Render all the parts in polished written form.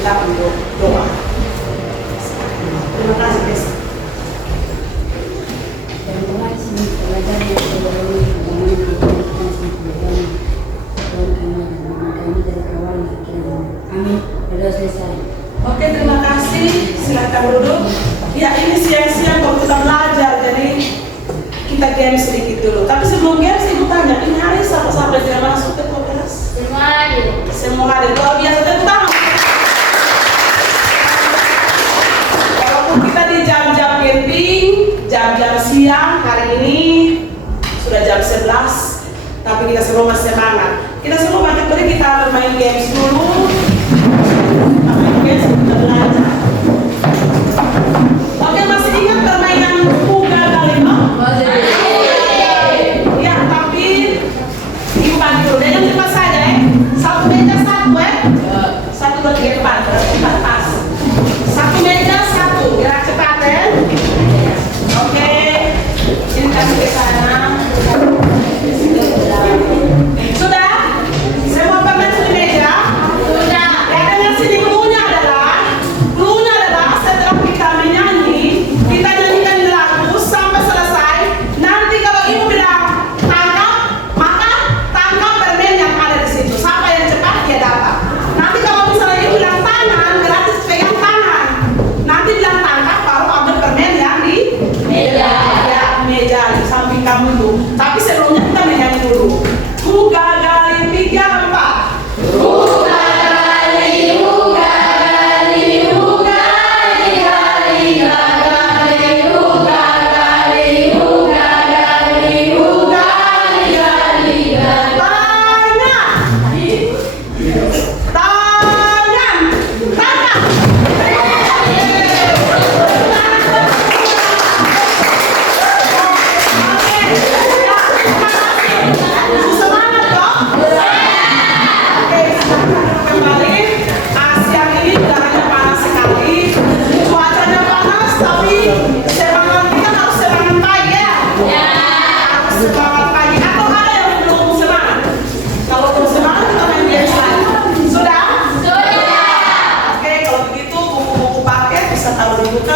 kita untuk doa. Terima kasih, Des. Teman-teman, sini belajar yang terbaru bagaimana kita sempurna kami dari awal hingga amin. Sudah selesai. Oke, terima kasih. Silakan duduk. Ya, ini siang-siang waktu kita belajar, jadi kita game sedikit dulu. Tapi sebelum game, saya mau tanya, ini hari siapa-siapa yang tidak masuk ke kelas? Semua hadir. Semua hadir. Luar biasa, tepuk tangan. Walaupun kita di jam-jam camping, jam-jam siang, hari ini sudah jam 11, tapi kita semua masih semangat. Kita semua mari kita bermain games dulu. Kita main games, kita belajar. Oke, masih ingat permainan Kuga Galima? Ya, tapi ibu bagi dulu. Dan yang cepat saja ya. Satu meja satu ya. 1, 2, 3, 4. 4 pas. Satu meja satu. Gerak cepat ya. Oke. Ini kasih ke sana. Sudah? Semua pemain sudah meja? Sudah. Ya, dengan sini cluenya adalah setelah kita menyanyi, kita nyanyikan lagu sampai selesai. Nanti kalau ibu bilang tangkap, maka tangkap permen yang ada di situ. Siapa yang cepat dia dapat. Nanti kalau misalnya ibu bilang tangan, gratis pegang tangan. Nanti bilang tangkap, baru ambil permen yang di meja. Ya, meja di samping kamu itu. Tapi sebelumnya kita menyanyi dulu. Kuga gali 3, 4.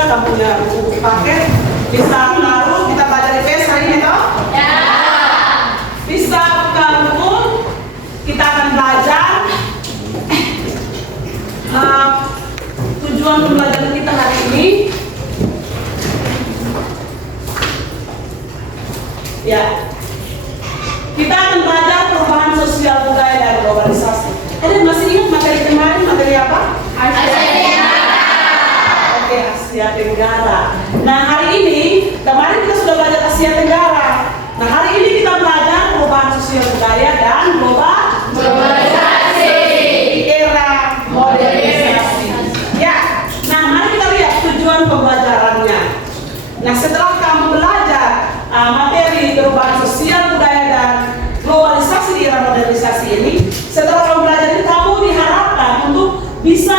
Kamu punya buku paket, bisa taruh, kita belajar di PS hari ini toh? Ya. Bisa buka buku, kita akan belajar. Tujuan pembelajaran kita hari ini, ya, kita akan belajar perubahan sosial budaya dan globalisasi. Kalian masih ingat materi kemarin, materi apa? Asia Tenggara. Nah, hari ini, kemarin kita sudah belajar Asia Tenggara. Nah, hari ini kita belajar perubahan sosial budaya dan globalisasi di era modernisasi. Ya, nah mari kita lihat tujuan pembelajarannya. Nah, setelah kamu belajar materi perubahan sosial budaya dan globalisasi di era modernisasi ini, setelah kamu belajar ini, kamu diharapkan untuk bisa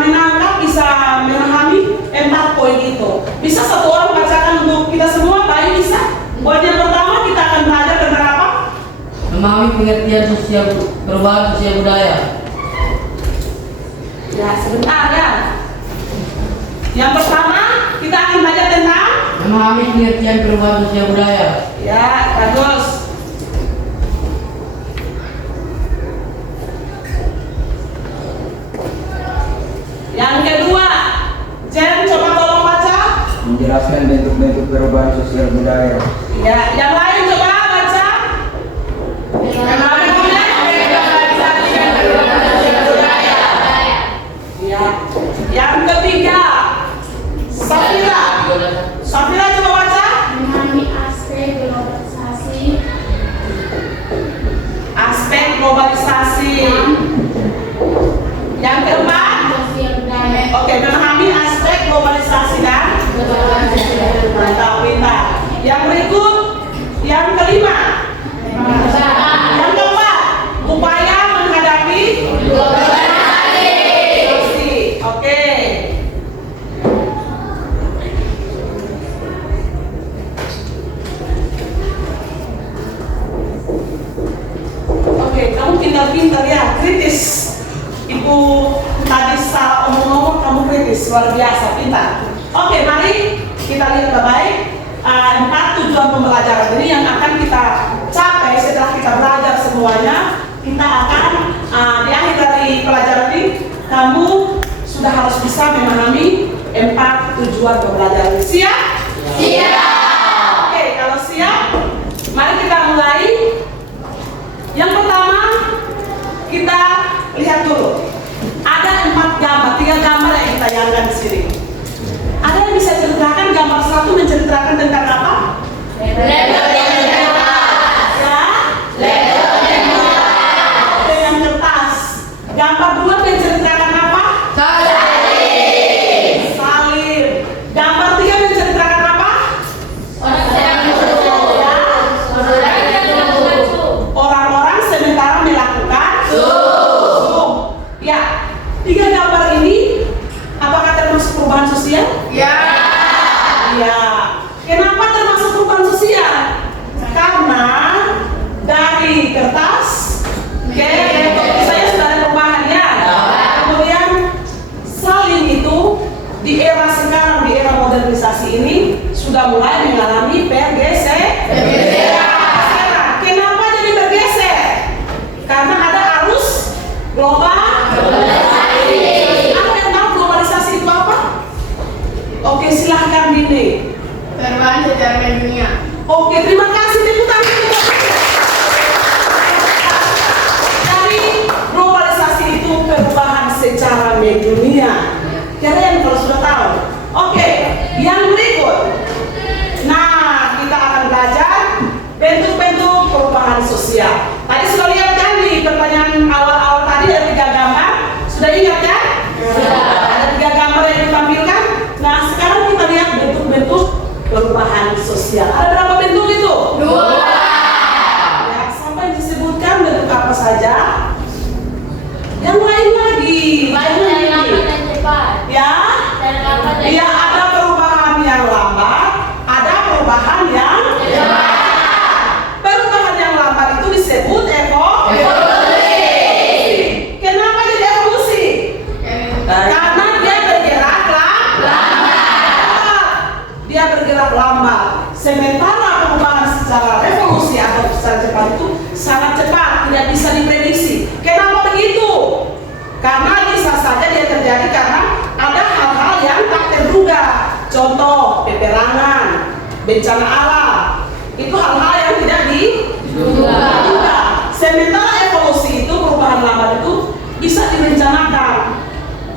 menangkap, bisa memahami 4 poin itu. Bisa satu orang bacakan untuk kita semua? Baik, bisa. Poin yang pertama kita akan belajar tentang apa? Memahami pengertian sosial perubahan sosial budaya. Ya, sebentar ya. Yang pertama kita akan belajar tentang Memahami pengertian perubahan sosial budaya. ya, bagus. Yang kedua, Jen, coba tolong baca. Menjelaskan bentuk-bentuk perubahan sosial budaya. Ya, yang lain coba baca. Memahami pengertian perubahan sosial budaya. Ya. Yang ketiga, Safira coba baca. Memahami aspek globalisasi. Aspek globalisasi. Yang keempat, Sosial budaya. oke, memahami aspek globalisasi dan pintar. Yang berikut, yang kelima, yang keempat, upaya menghadapi globalisasi. Oke. Oke, kamu tinggal pintar ya, kritis. Ibu tadi luar biasa, pintar. Oke, mari kita lihat baik-baik 4 tujuan pembelajaran ini yang akan kita capai setelah kita belajar semuanya. Kita akan di akhir dari pelajaran ini kamu sudah harus bisa memahami 4 tujuan pembelajaran. Siap? Siap. Oke, kalau siap, mari kita mulai. Yang pertama, kita lihat dulu. Ada 4 gambar, 3 gambar yang ditayangkan di sini. Ada yang bisa ceritakan gambar 1 menceritakan tentang apa? Dengan kertas. Gambar 2 menceritakan apa? Salin. Gambar 3 menceritakan apa? Orang-orang sementara melakukan Zoom. Ya, 3 gambar ini apakah termasuk perubahan sosial? Ya. Ya. Kenapa termasuk perubahan sosial? Karena dari kertas ke saya sudah ada perubahan ya. Kemudian salin itu di era sekarang, di era modernisasi ini sudah mulai mengalami pergeseran. Kenapa jadi bergeser? Karena ada arus global. Apa yang tahu globalisasi itu apa? Oke, silahkan Dini. Perubahan secara dunia. Oke, terima kasih tepuk tangan. Jadi globalisasi itu perubahan secara mendunia. Kalian kalau sudah tahu. Oke, yang berikut. Nah, kita akan belajar bentuk-bentuk perubahan sosial. Tadi sudah lihat kan di pertanyaan awal-awal tadi ada 3 gambar. Sudah ingat kan? Ada 3 gambar yang ditampilkan. Nah, sekarang kita lihat bentuk-bentuk perubahan sosial. Ada berapa bentuk itu? 2. Ya, sampai disebutkan bentuk apa saja. Yang lain lagi. Ya. Iya, ada perubahan yang lambat, ada perubahan yang cepat. Perubahan yang lambat itu disebut evolusi. Kenapa jadi evolusi? Karena dia bergerak lambat. Dia bergerak lambat. Sementara perubahan secara revolusi atau secara cepat itu sangat cepat, tidak bisa diprediksi. Kenapa begitu? Karena bisa saja dia terjadi karena ada hal-hal yang tak terduga. Contoh, peperangan, bencana alam. Itu hal-hal yang tidak diduga. Sementara evolusi itu, perubahan lambat itu bisa direncanakan.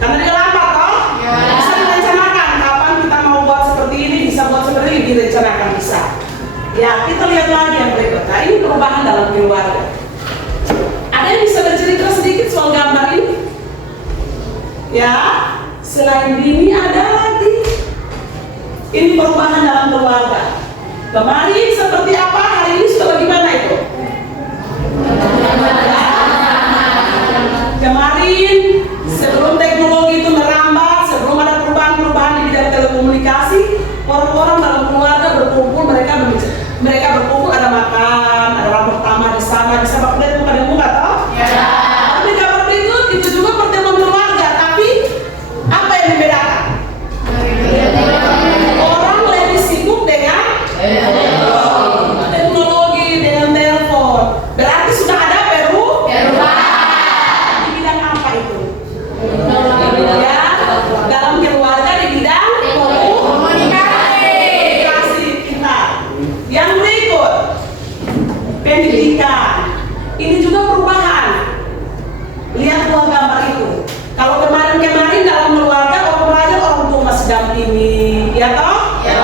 Karena dia lambat toh? Ya. Bisa direncanakan. Kapan kita mau buat seperti ini, bisa buat seperti ini, direncanakan bisa. Ya, kita lihat lagi yang berikut. Nah, ini perubahan dalam keluarga. Ada yang bisa bercerita sedikit soal gambar ini? Ya, selain ini ada lagi. Ini perubahan dalam keluarga. Kemarin seperti apa? Hari ini sudah bagaimana itu? Kemarin sebelum teknologi itu merambat, sebelum ada perubahan-perubahan di bidang telekomunikasi, orang-orang dalam keluarga berkumpul, mereka berkumpul, ada makan, ada orang pertama di sana, bisa lihat muka dan muka toh? Ya. Tapi gambar berikut itu juga pertemuan keluarga, tapi apa yang membedakan? Orang lebih sibuk dengan teknologi, dengan telepon. Berarti sudah ada perubahan. Di bidang apa itu? Ya, dalam keluarga di bidang komunikasi kita. Yang berikut, pendidikan. Ini juga perubahan. Lihat buah gambar itu. Kalau kemarin dalam keluarga orang belajar, orang tua masih dampingi, ya toh? Ya.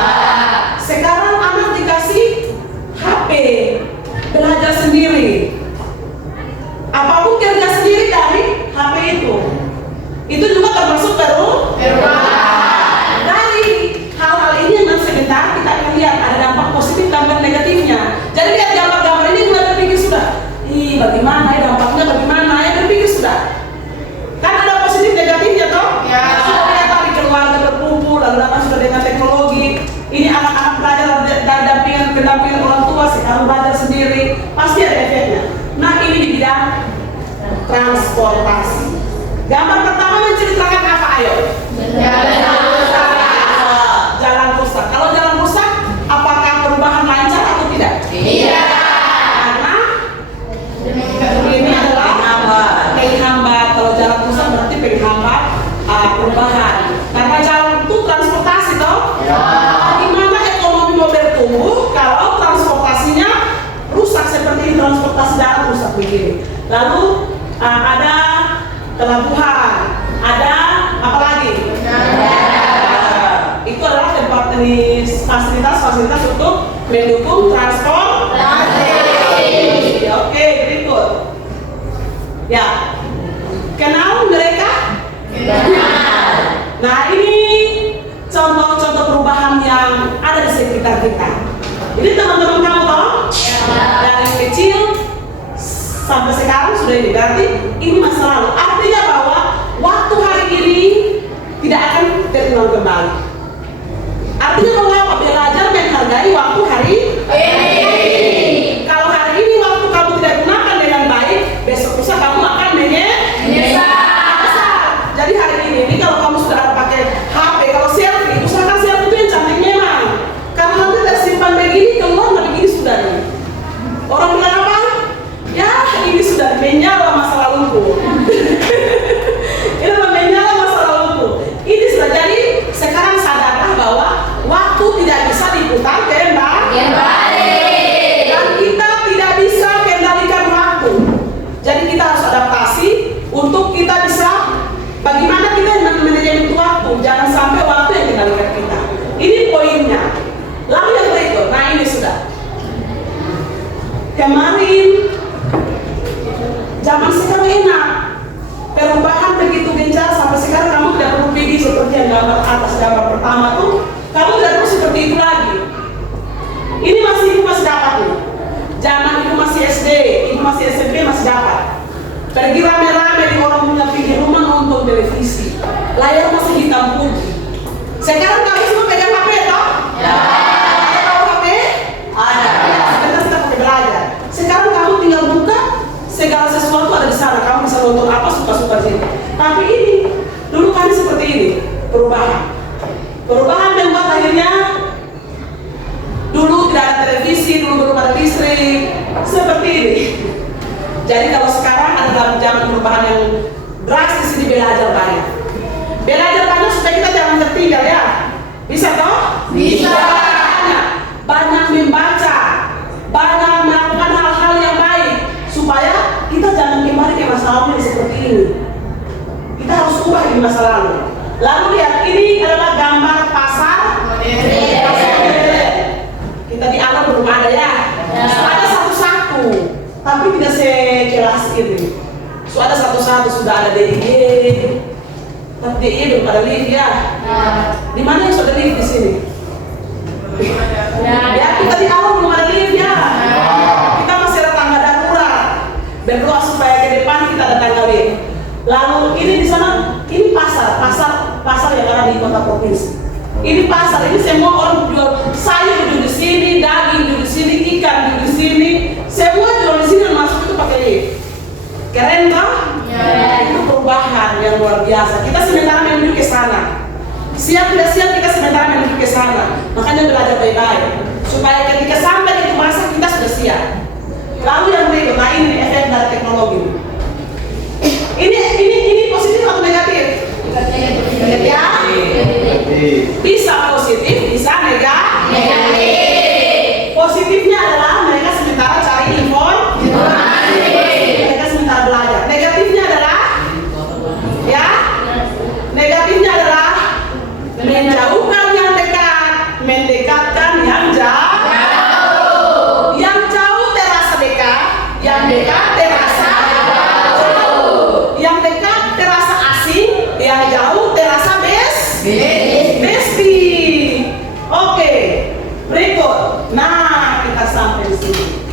Sekarang anak dikasih HP, belajar sendiri. Apapun kerja sendiri dari HP itu. Itu juga termasuk perubahan. Dari hal-hal ini yang sebentar kita akan lihat ada dampak positif, dampak negatifnya. Jadi lihat gambar-gambar ini mulai berpikir sudah, bagaimana ya dampaknya, bagaimana ya berpikir sudah. Kan ada positif negatifnya toh? Ya. Sudah lihat tadi keluarga berkumpul, lalu datang sudah dengan teknologi. Ini anak-anak belajar dari pendampingan orang tua, sekarang belajar sendiri, pasti ada efeknya. Nah, ini di bidang transportasi. Gambar pertama menceritakan apa, ayo? Jalan rusak. Kalau jalan rusak, apakah perubahan lancar atau tidak? Tidak. Karena ini adalah penghambat. Kalau jalan rusak berarti penghambat perubahan. Karena jalan itu transportasi toh. Bagaimana ekonomi mau bertumbuh kalau transportasinya rusak seperti ini, transportasi darat rusak begini. Lalu ada pelabuhan, ada apa lagi? Itu adalah tempat fasilitas untuk mendukung transportasi. Oke, berikut. Ya, kenal mereka? Nah, ini contoh-contoh perubahan yang ada di sekitar kita. Ini teman-teman kamu tahu? Dari kecil sampai sekarang sudah ini. Berarti ini masa lalu. Artinya bahwa waktu hari ini tidak akan terulang kembali. Artinya bahwa belajar menghargai waktu hari ini. Kalau hari ini waktu kamu tidak gunakan dengan baik, besok lusa kamu akan menyesal. Jadi hari ini kalau kamu sudah pakai HP, kalau selfie, usahakan selfie itu yang cantik memang. Karena nanti tersimpan begini, keluar begini sudah nih. Orang bilang apa? Ya ini sudah menyala masa laluku. Ini menyala masa laluku. Ini sudah jadi. Sekarang sadarlah bahwa waktu tidak bisa diputar kembali. Dan kita tidak bisa kendalikan waktu. Jadi kita harus adaptasi untuk kita bisa bagaimana kita manajemen waktu. Jangan sampai waktu yang kendalikan kita. Ini poinnya. Lalu yang berikut. Nah ini sudah. Kemarin zaman sekarang enak. Perubahan begitu gencar sampai sekarang kamu tidak perlu pergi seperti yang gambar atas, gambar pertama tuh. Kamu tidak perlu seperti itu lagi. Ini ibu masih dapat nih. Zaman ibu masih SD, ibu masih SMP masih dapat. Pergi rame-rame di orang punya pinggir rumah nonton televisi. Layar masih hitam putih. Sekarang kamu semua pegang HP toh? Ya. Tahu HP? Ada. Sekarang kita pakai belajar. Sekarang kamu tinggal buka, segala sesuatu ada di sana. Kamu bisa nonton apa suka-suka sini. Tapi ini dulu kan seperti ini, perubahan. Perubahan membuat akhirnya dulu tidak ada televisi, dulu belum ada listrik, seperti ini. Jadi kalau sekarang ada dalam zaman perubahan yang drastis ini belajar banyak. Belajar banyak supaya kita jangan tertinggal ya. Bisa toh? Bisa. Banyak membaca, banyak melakukan hal-hal yang baik supaya kita jangan kembali ke masa lalu yang seperti ini. Kita harus ubah di masa lalu. Lalu lihat, ini adalah gambar pasar modern. Kita di awal belum ada ya. Ada satu-satu, tapi tidak sejelas ini. So ada satu-satu, sudah ada DIY, tapi DIY belum ada lift ya. Di mana yang sudah lift di sini? Ya, kita di awal belum ada lift ya. Kita masih ada tangga darurat. Berdoa supaya ke depan kita ada tangga lift. Lalu ini di sana, ini pasar yang ada di kota provinsi. Ini pasar, ini semua orang jual sayur jual di sini, daging jual di sini, ikan jual di sini, semua jual di sini dan masuk itu pakai lift. Keren kan? Ya. Itu perubahan yang luar biasa. Kita sementara menuju ke sana. Siap tidak siap kita sementara menuju ke sana. Makanya belajar baik-baik supaya ketika sampai itu masa kita sudah siap. Lalu yang berikut, nah ini efek dari teknologi. Ini positif atau negatif? Negatif ya? Bisa positif, bisa negatif. Positifnya adalah mereka sementara cari informasi, mereka sementara belajar. Negatifnya adalah, ya, negatifnya adalah menjauhkan yang dekat, mendekatkan yang jauh. Yang jauh terasa dekat, yang dekat terasa jauh. Yang dekat terasa asing, yang jauh terasa bestie. Oke, berikut. Nah, kita sampai di sini.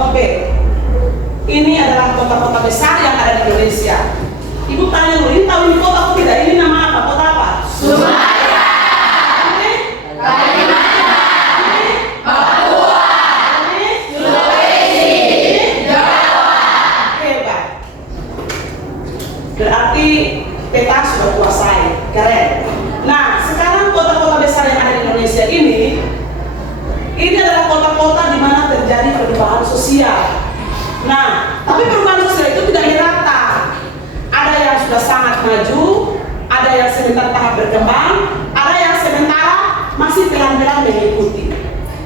Oke, ini adalah kota-kota besar yang ada di Indonesia. Ibu tanya dulu, ini tahu ini kota atau tidak? Ini nama apa? Kota apa? Sumatera. Kalimantan. Papua. Sulawesi. Jawa. Hebat. Berarti peta sudah sosial. Nah, tapi perubahan sosial itu tidak merata. Ada yang sudah sangat maju, ada yang sementara tahap berkembang, ada yang sementara masih pelan-pelan mengikuti.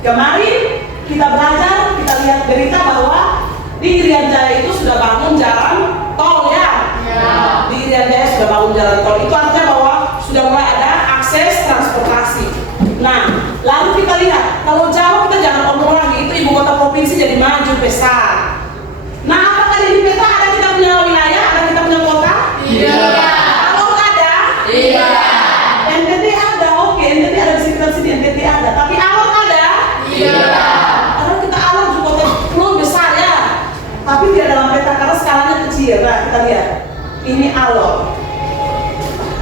Kemarin kita belajar, kita lihat berita bahwa di Irian Jaya itu sudah bangun jalan tol ya. Di Irian Jaya sudah bangun jalan tol. Itu artinya bahwa sudah mulai ada akses transportasi. Nah, lalu kita lihat, kalau Jawa kita jangan ngomong lagi, itu ibu kota provinsi jadi maju besar. Nah, apakah di peta ada kita punya wilayah, ada kita punya kota? Tidak. Kalau ada? Tidak. NTT ada, oke, NTT ada di sekitar sini, NTT ada. Tapi Alor ada? Tidak. Karena kita Alor juga kota pulau besar ya. Tapi tidak dalam peta karena skalanya kecil. Nah, kita lihat. Ini Alor.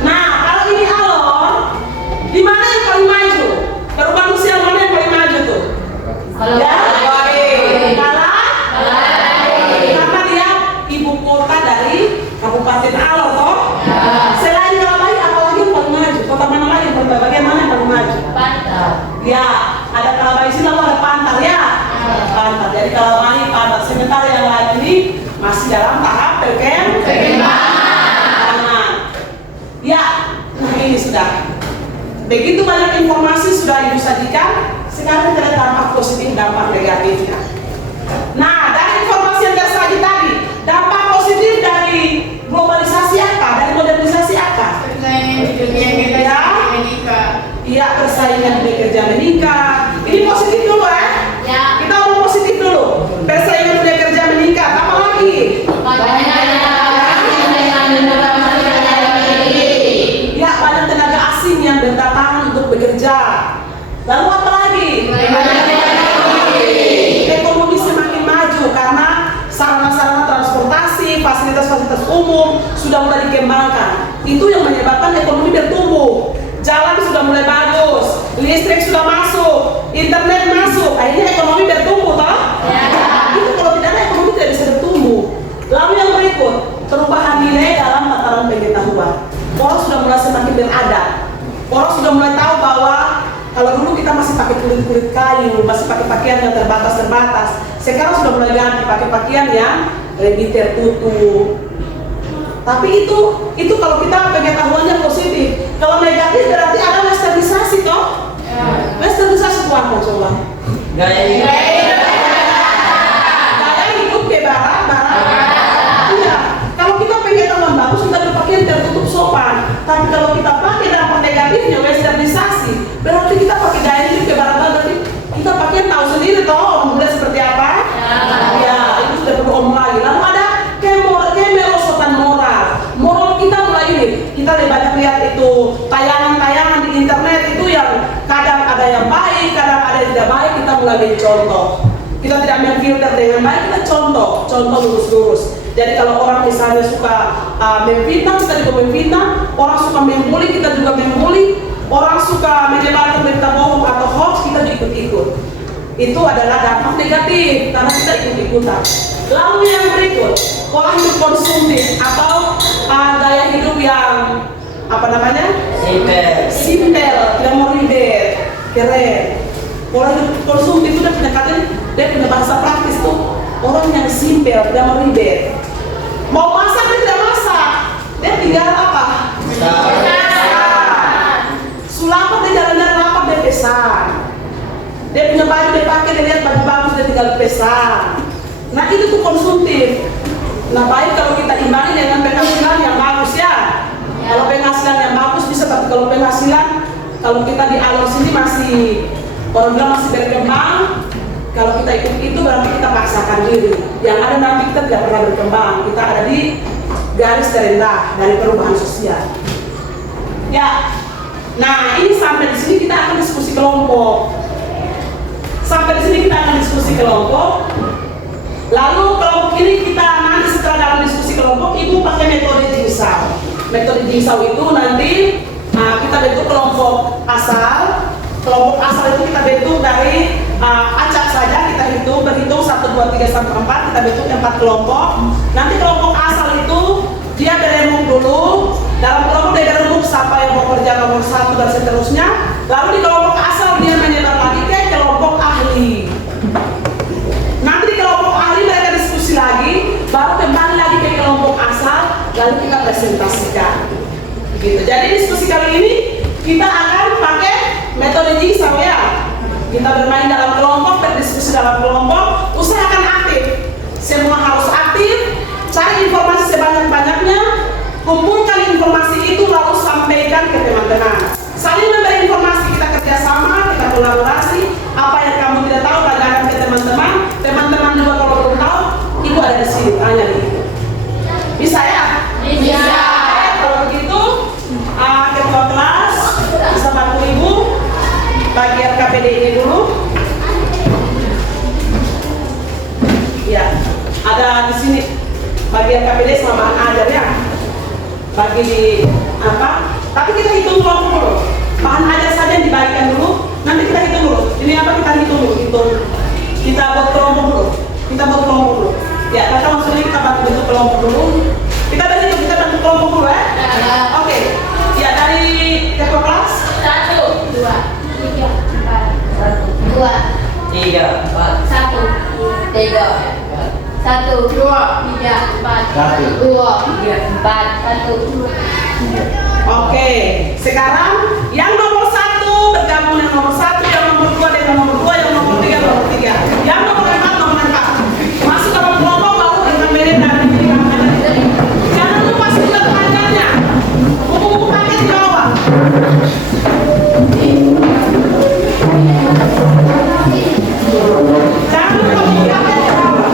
Nah, kalau ini Alor, di mana yang paling maju? Perubahan sosial mana yang paling maju tuh? Ya, karena dia ibu kota dari Kabupaten Alor toh. Selain Kalabahi, apalagi yang paling maju? Kota mana lagi yang paling maju? Bagian mana yang paling maju? Pantai. Ya, ada Kalabahi sini lalu ada Pantar ya. Pantar. Jadi Kalabahi, Pantar. Sementara yang lain ini masih dalam tahap perkembangan. Ya, nah ini sudah. Begitu banyak informasi sudah ibu sajikan. Sekarang kita lihat dampak positif, dampak negatifnya. Nah, dari informasi yang tersaji tadi, dampak positif dari globalisasi apa? Dari modernisasi apa? Iya, persaingan dunia kerja meningkat. Ini positif dulu ya? Ya. Kita ngomong positif dulu. Persaingan dunia kerja meningkat. Apa lagi? Ya, banyak tenaga asing yang berdatangan untuk bekerja. Lalu apa lagi? Ekonomi semakin maju karena sarana-sarana transportasi, fasilitas-fasilitas umum sudah mulai dikembangkan. Itu yang menyebabkan ekonomi bertumbuh. Jalan sudah mulai bagus, listrik sudah masuk, internet masuk, akhirnya ekonomi bertumbuh toh? Itu kalau tidak ada ekonomi tidak bisa bertumbuh. Lalu yang berikut, perubahan nilai dalam tataran pengetahuan. Orang sudah mulai semakin beradab. Orang sudah mulai tahu bahwa kalau dulu kita masih pakai kulit-kulit kayu, masih pakai pakaian yang terbatas-terbatas. Sekarang sudah mulai ganti pakai pakaian yang lebih tertutup. Tapi itu kalau kita pengetahuannya positif. Kalau negatif berarti ada westernisasi toh? Westernisasi itu apa coba? Gaya hidup ke barat. Iya. Kalau kita pengetahuan bagus kita berpakaian tertutup sopan. Tapi kalau kita pakai dampak negatifnya westernisasi, berarti kita pakai gaya hidup ke barat berarti kita pakaian tahu sendiri toh orang muda seperti apa? Ya, itu sudah perlu omong lagi. Lalu ada kemerosotan moral. Moral kita mulai ini. Kita lebih banyak lihat itu tayangan-tayangan di internet itu yang kadang ada yang baik, kadang ada yang tidak baik. Kita mulai mencontoh. Kita tidak memfilter dengan baik, kita contoh lurus-lurus. Jadi kalau orang misalnya suka memfitnah, kita juga memfitnah. Orang suka membuli, kita juga membuli. Orang suka menyebarkan berita bohong atau hoax, kita juga ikut-ikut. Itu adalah dampak negatif karena kita ikut-ikutan. Lalu yang berikut, pola hidup konsumtif atau gaya hidup yang apa namanya? Simpel, tidak mau ribet, keren. Pola hidup konsumtif itu dia punya bahasa praktis tuh. Orang yang simpel, tidak mau ribet. Mau masak dia tidak masak, dia tinggal apa? Sulapan dia jalan-jalan lapar dia pesan. Dia punya baju dia pakai, dia lihat baju bagus dia tinggal pesan. Nah itu tuh konsumtif. Nah baik kalau kita imbangi dengan penghasilan yang bagus ya. Kalau penghasilan yang bagus bisa, tapi kalau penghasilan kalau kita di Alor sini masih orang bilang masih berkembang. Kalau kita ikut itu berarti kita paksakan diri. Yang ada nanti kita tidak pernah berkembang. Kita ada di garis terendah dari perubahan sosial. Ya. Nah ini sampai di sini kita akan diskusi kelompok. Sampai di sini kita akan diskusi kelompok. Lalu kelompok ini kita nanti setelah dalam diskusi kelompok, ibu pakai metode jigsaw. Metode jigsaw itu nanti kita bentuk kelompok asal. Kelompok asal itu kita bentuk dari acak saja, kita berhitung 1, 2, 3, sampai 4, kita bentuk 4 kelompok. Nanti kelompok asal itu dia berembuk dulu. Dalam kelompok dia berembuk siapa yang mau kerja nomor 1 dan seterusnya. Lalu di kelompok asal dia menyebar lagi ke kelompok ahli. Nanti di kelompok presentasikan. Gitu. Jadi diskusi kali ini kita akan pakai metode sampean. Kita bermain dalam kelompok, berdiskusi dalam kelompok, usahakan aktif. Semua harus aktif, cari informasi sebanyak-banyaknya, kumpulkan informasi itu lalu sampaikan ke teman-teman. Saling memberi informasi, kita kerjasama, kita kolaborasi. Apa yang kamu tidak tahu, tanyakan ke teman-teman. Teman-teman juga kalau belum tahu, ibu ada di sini, tanya di ibu. Bisa ya? Bisa. Kalau begitu, ketua kelas bisa bantu ibu bagi RKPD ini dulu. Ya, ada di sini bagi RKPD selama ajar ya. Bagi di apa? Tapi kita hitung kelompok dulu. Bahan ajar saja yang dibagikan dulu. Nanti kita hitung dulu. Ini apa kita hitung dulu? Kita buat kelompok dulu. Kita buat kelompok dulu. Ya, kakak maksudnya kita bentuk kelompok dulu. Kita berhitung, kita bentuk kelompok dulu ya. Oke. Ya, dari ketua kelas. 1, 2, 3, 4, 2, 3, 4, 1, 3, 1, 2, 3, 4, 2, 4, 1. Oke, sekarang yang nomor 1 bergabung dengan nomor 1, yang nomor 2 dengan nomor 2, yang nomor 3 dengan nomor 3. Yang nomor 4 masuk dalam kelompok baru dengan beda dan jangan lupa sudah pelajarnya. Buku-buku paket di bawah. Jangan lupa buku paket di bawah.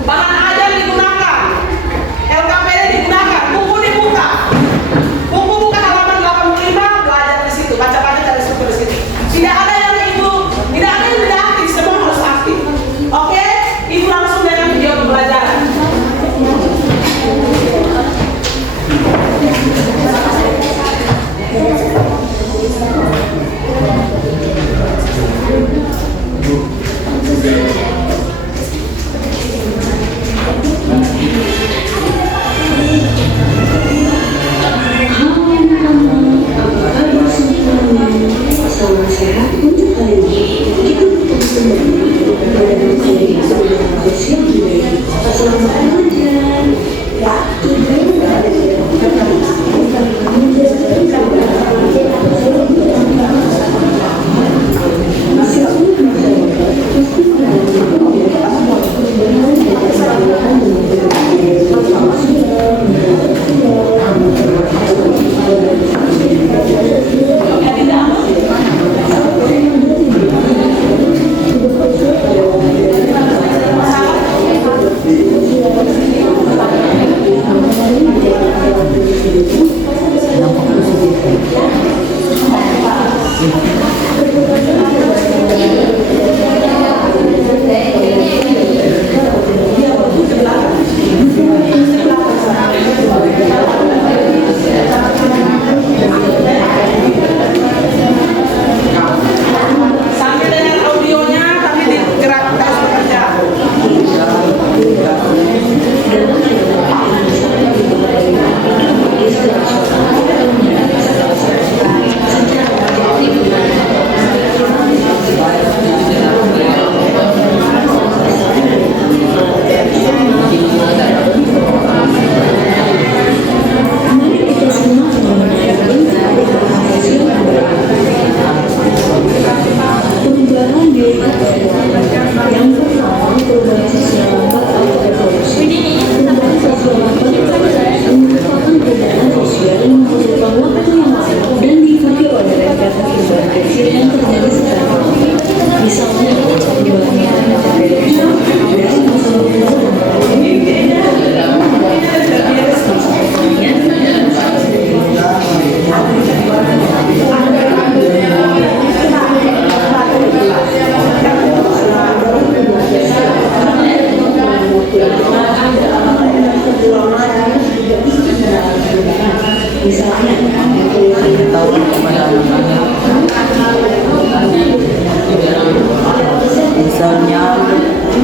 Bahan ajar digunakan, LKPD digunakan, buku dibuka. Buku buka halaman 85, belajar di situ, baca-baca dari situ di situ. Tidak ada yang ibu, tidak ada yang tidak aktif, semua harus aktif. Oke, ibu langsung dengan video pembelajaran. Salam sehat untuk kalian. Kita kembali kepada materi sosial budaya. Selamat belajar.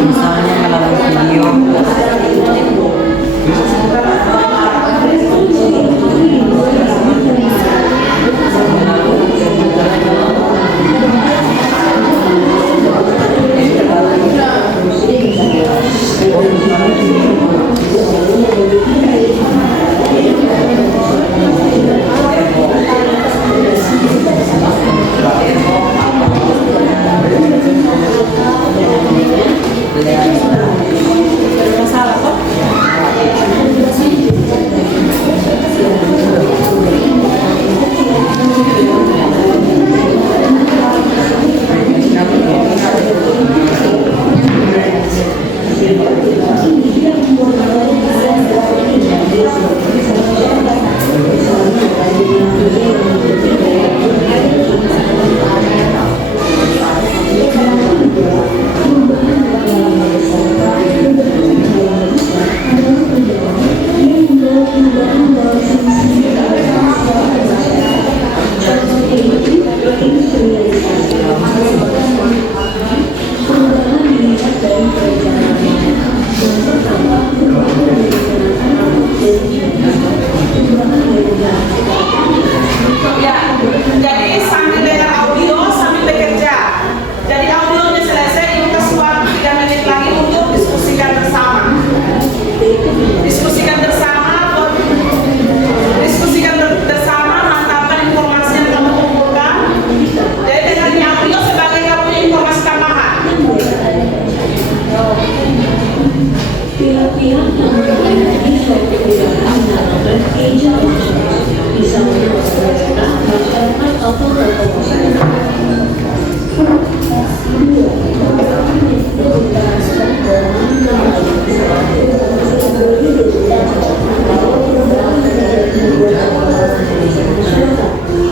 misalnya melalui video.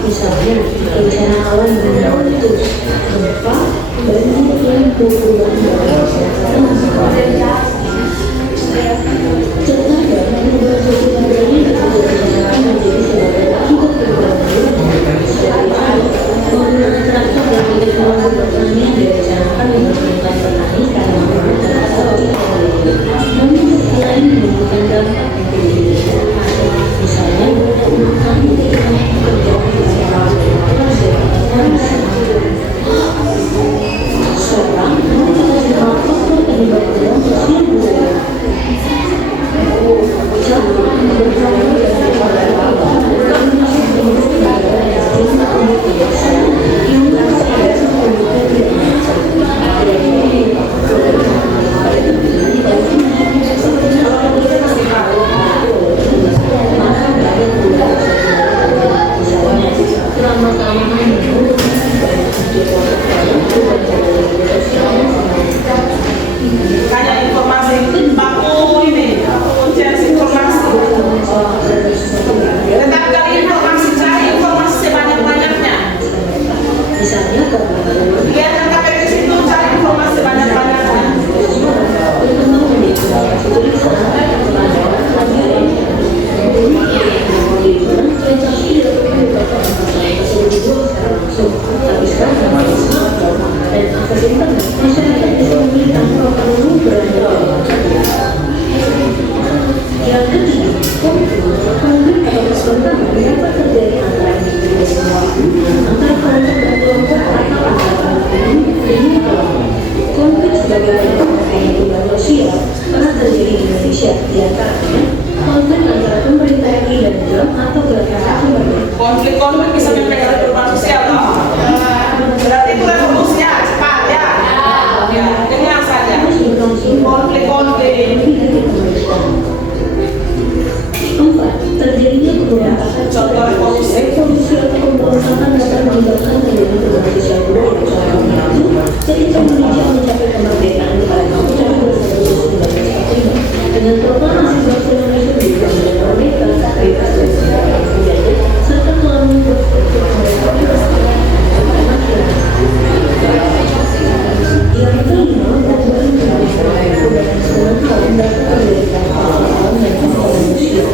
Misalnya, rencana awal itu gempa dan yang perubahan terkadang perubahan sosial ini direncanakan menjadi sebagai akibat perubahan penggunaan traktor dan teknologi pertanian direncanakan menguntungkan petani karena menggunakan teknologi. Namun selain menimbulkan dampak yang tidak misalnya mengurangi teknologi seorang faktor penyebab dalam sosial budaya. Kayak informasi baku ini, cari informasi. Tetap cari informasi sebanyak-banyaknya. Lihat tentang di situ, cari informasi sebanyak-banyaknya. Yang ketiga, konflik atau pertentangan dapat terjadi antara individu antara kelompok dan kelompok atau antara kelompok. Konflik sebagai bentuk kehidupan sosial pernah terjadi di Indonesia, di antaranya konflik antara pemerintah RI dan Islam atau gerakan sebagai Konflik bisa mempengaruhi perubahan sosial, toh? Berarti itu revolusinya cepat ya. Ya, dengar saja. Konflik. Keempat, terjadinya pemberontakan Contoh revolusi. atau pemberontakan dapat menyebabkan terjadi perubahan sosial budaya. Ketika Indonesia mencapai kemerdekaan pada tahun 1945 dengan proklamasi bangsa Indonesia bebas dan merdeka, bebas dari segala penjajah, serta telah membuat yang kelima, perubahan perubahan kaum dapat terjadi kaum dan kaum manusia.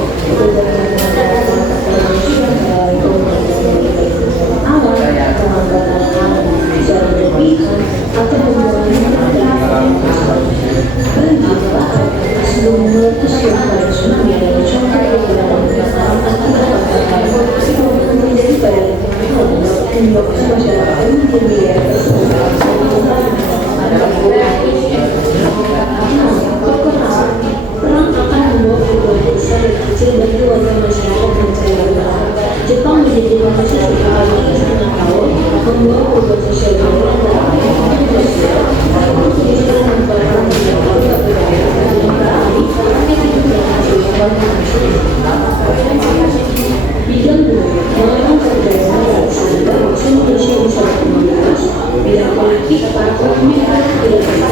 Jepang menjadi bangsa sekitar 3,5 tahun membawa perubahan sosial bidang budaya perdagangan sehingga bangsa Indonesia bisa berkembang bidang politik para pemimpin tidak bisa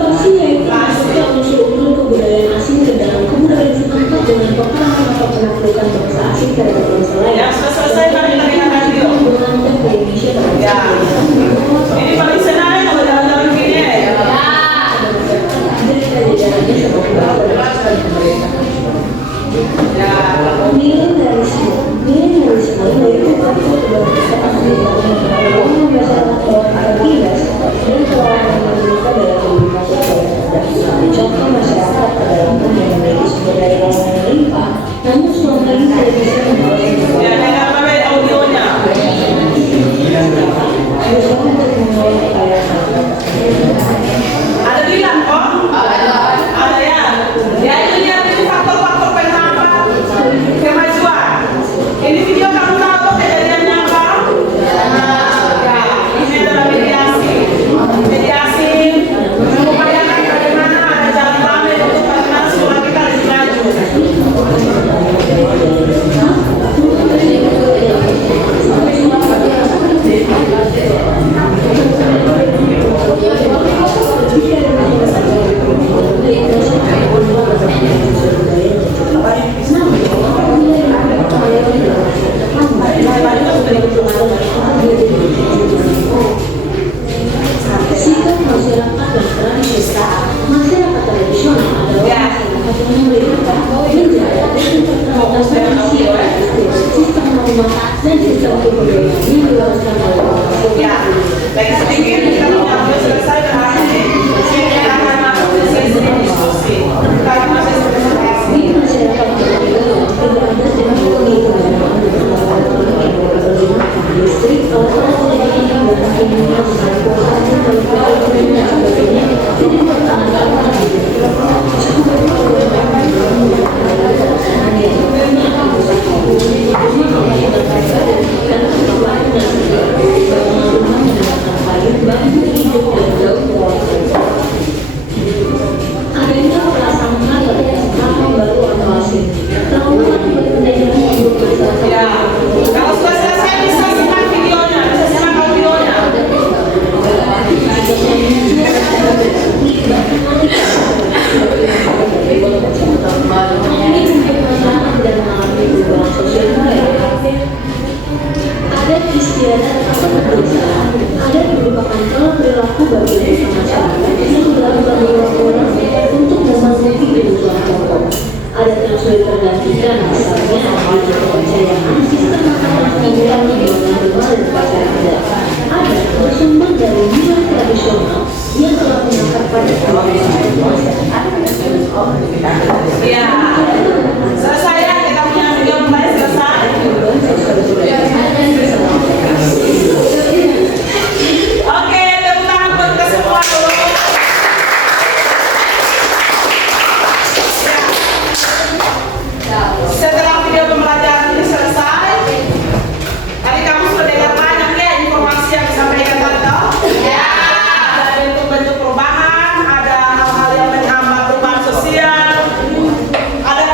Inovasi yaitu masuknya unsur-unsur kebudayaan asing ke dalam kebudayaan setempat dengan peperangan atau penaklukan bangsa asing terhadap bangsa lain. Yang sudah selesai mari kita lihat video. Mengangkat ke Indonesia Ya. Ini paling senang kalau jalan-jalan gini ya. Ya. Milenialisme yaitu faktor keberpihakan membangun masyarakat bebas dan pelayanan mereka dalam kehidupan sosial. Contoh masyarakat terdapat yang memiliki sumber daya alam yang melimpah, namun selama ini tidak bisa memperoleh Ya, dengan apa audionya? Ada bilang kok? Ada ya. Ya itu lihat itu faktor-faktor penghambat kemajuan. Ini video kamu tahu kejadiannya apa? Ya, ini adalah mediasi. Mediasi mengupayakan bagaimana ada jalan damai untuk bagaimana sekolah kita lebih maju. Sikap masyarakat tradisional adalah masyarakat yang memberikan menjaga dan sistem norma dan sistem kebudayaan yang diwariskan oleh orang. Ya, lagi sedikit kita sudah selesai dengan ini. Kita akan masuk ke sesi diskusi. Kita masih presentasi. Di masyarakat tradisional berbeda dengan listrik adanya prasangka terhadap baru atau asing. Ya, kalau sudah selesai bisa simak videonya, bisa simak audionya. Adat istiadat atau kebiasaan adat merupakan pola perilaku bagi masyarakat yang dilakukan oleh orang untuk memenuhi kebutuhan pokok. Adat yang sulit tergantikan misalnya di kepercayaan sistem makanan pengaburan di agama dan pasar adat. Adat bersumber dari nilai tradisional yang telah mengakar pada kebiasaan masyarakat. Ya, selesai ya kita punya video mulai selesai. Oke, tepuk tangan buat kita semua dulu. Setelah video pembelajaran ini selesai, tadi kamu sudah dengar banyak ya informasi yang disampaikan tadi. Ya, ada bentuk-bentuk perubahan, ada hal-hal yang menghambat perubahan sosial, ada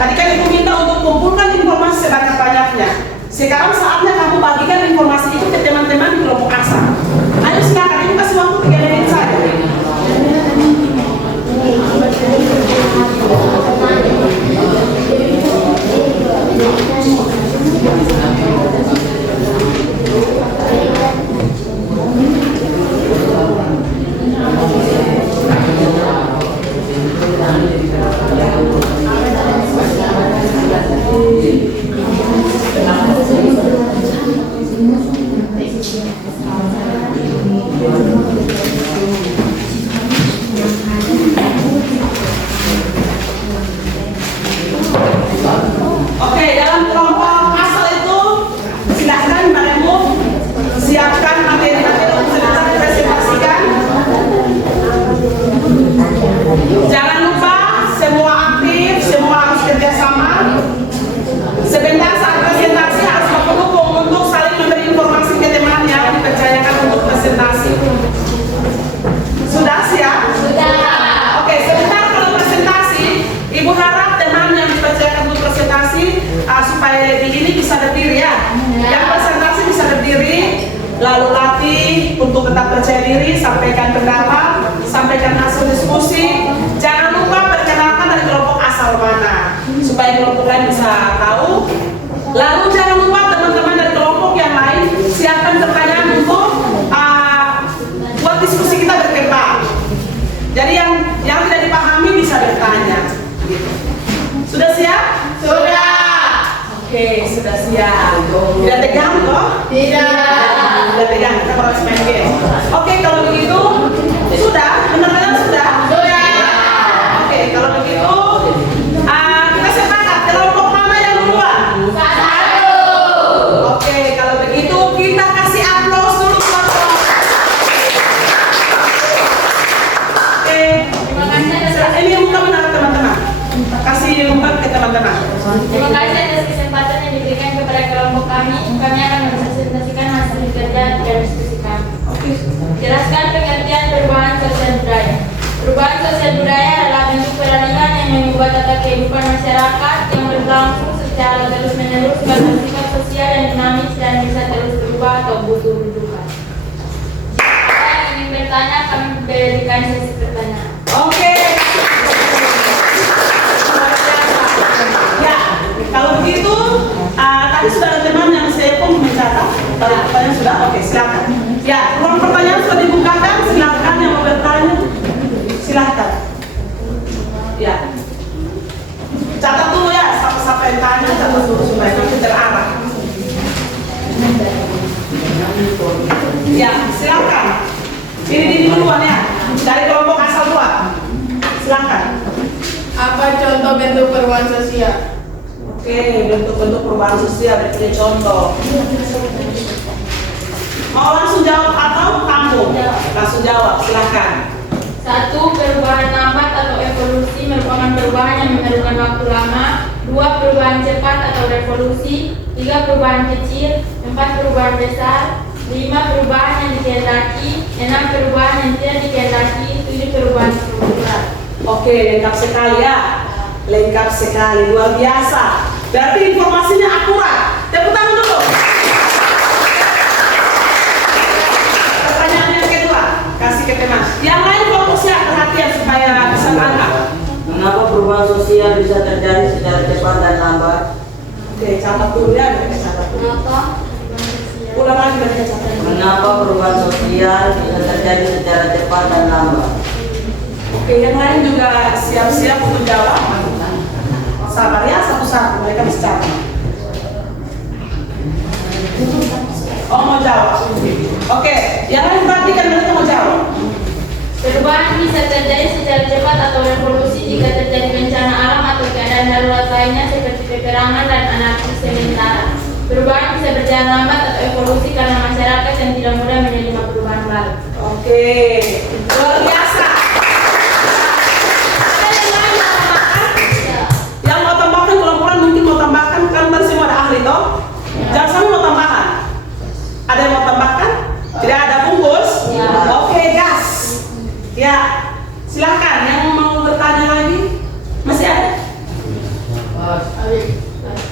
Tadi kan ibu minta untuk kumpulkan informasi sebanyak-banyaknya. Sekarang saatnya kamu bagikan informasi itu ke teman-teman di kelompok asal. Ayo silakan, ibu kasih waktu 3 menit saja. Oke, dalam kelompok asal itu silahkan Mbak Remu siapkan materi-materi untuk sebentar dipresentasikan. Jangan lupa semua aktif, semua harus kerjasama. Sebentar saat presentasi harus berhubung untuk saling memberi informasi ke teman yang dipercayakan untuk presentasi. Sudah siap? Sudah. Oke, sebentar kalau presentasi, Ibu harap teman yang dipercayakan untuk presentasi supaya lebih ini bisa berdiri ya. Yang presentasi bisa berdiri, lalu latih untuk tetap percaya diri, sampaikan pendapat, sampaikan hasil diskusi. Jangan lupa perkenalkan dari kelompok asal mana, supaya kelompok lain bisa tahu. Lalu jangan lupa teman-teman dari kelompok yang lain siapkan pertanyaan untuk buat diskusi kita berkembang. Jadi yang tidak dipahami bisa bertanya. Sudah siap? Sudah. Oke, sudah siap. Tidak tegang kok? Tidak tegang, kita harus main game. Oke, kalau begitu sudah? Benar-benar sudah? Sudah. Oke, kalau begitu kita sepakat kelompok mana yang duluan? Satu. Oke, kalau begitu kita kasih aplaus dulu kelompok. Oke, Terima kasih atas ini yang utama teman-teman. Kasih umpan ke teman-teman. Terima kasih atas kesempatan yang diberikan kepada kelompok kami. Kami akan mempresentasikan hasil kerja dan diskusi kami. Oke. Jelaskan pengertian perubahan sosial budaya. Perubahan sosial budaya adalah bentuk peralihan yang mengubah tata kehidupan masyarakat yang berlangsung secara terus-menerus karena sikap sosial yang dinamis dan bisa terus berubah atau butuh rujukan. Jika ada yang ingin bertanya, kami berikan sesi pertanyaan. Oke. Ya, kalau begitu tadi sudah ada teman yang saya pun mencatat. Pertanyaan sudah, oke silakan. Ya, ruang pertanyaan sudah dibukakan. Silakan yang mau bertanya. Silakan. Ya. Catat dulu ya, siapa yang tanya catat dulu supaya nanti terarah. Ya, silakan. Ini duluan ya. Dari kelompok asal 2. Silakan. Apa contoh bentuk perubahan sosial? Oke, bentuk-bentuk perubahan sosial dari contoh. Mau langsung jawab atau kamu? Langsung jawab, silakan. 1. Perubahan lambat atau evolusi merupakan perubahan yang memerlukan waktu lama. 2. Perubahan cepat atau revolusi. 3. Perubahan kecil. 4. Perubahan besar. 5. Perubahan yang dikehendaki. 6. Perubahan yang tidak dikehendaki. 7. Perubahan struktural. Oke, lengkap sekali ya. Lengkap sekali, luar biasa. Berarti informasinya akurat. Tepuk tangan dulu. Pertanyaan yang kedua, kasih ke teman. Yang lain kelompok siap perhatian supaya bisa tangkap. Mengapa perubahan sosial bisa terjadi secara cepat dan lambat? Oke, catat dulu ya, mereka catat dulu. Ulang lagi mereka catat. Mengapa perubahan sosial bisa terjadi secara cepat dan lambat? Oke, yang lain juga siap-siap untuk jawab. Sabar ya, satu-satu mereka bisa catat. Oh, mau jawab. Oke, yang lain perhatikan mereka mau jawab. Perubahan bisa terjadi secara cepat atau revolusi jika terjadi bencana alam atau keadaan darurat lainnya seperti peperangan dan anarkis sementara. Perubahan bisa berjalan lambat atau evolusi karena masyarakat yang tidak mudah menerima perubahan baru. Oke, luar biasa. Ada yang lain mau tambahkan? Yang mau tambahkan, kelompok mungkin mau tambahkan, kan tadi semua ada ahli toh? Jangan sampai mau tambahan. Ada yang mau tambahkan? Tidak ada, bungkus? Ya. Oke, gas. Ya, silakan. Yang mau bertanya lagi? Masih ada? Awas.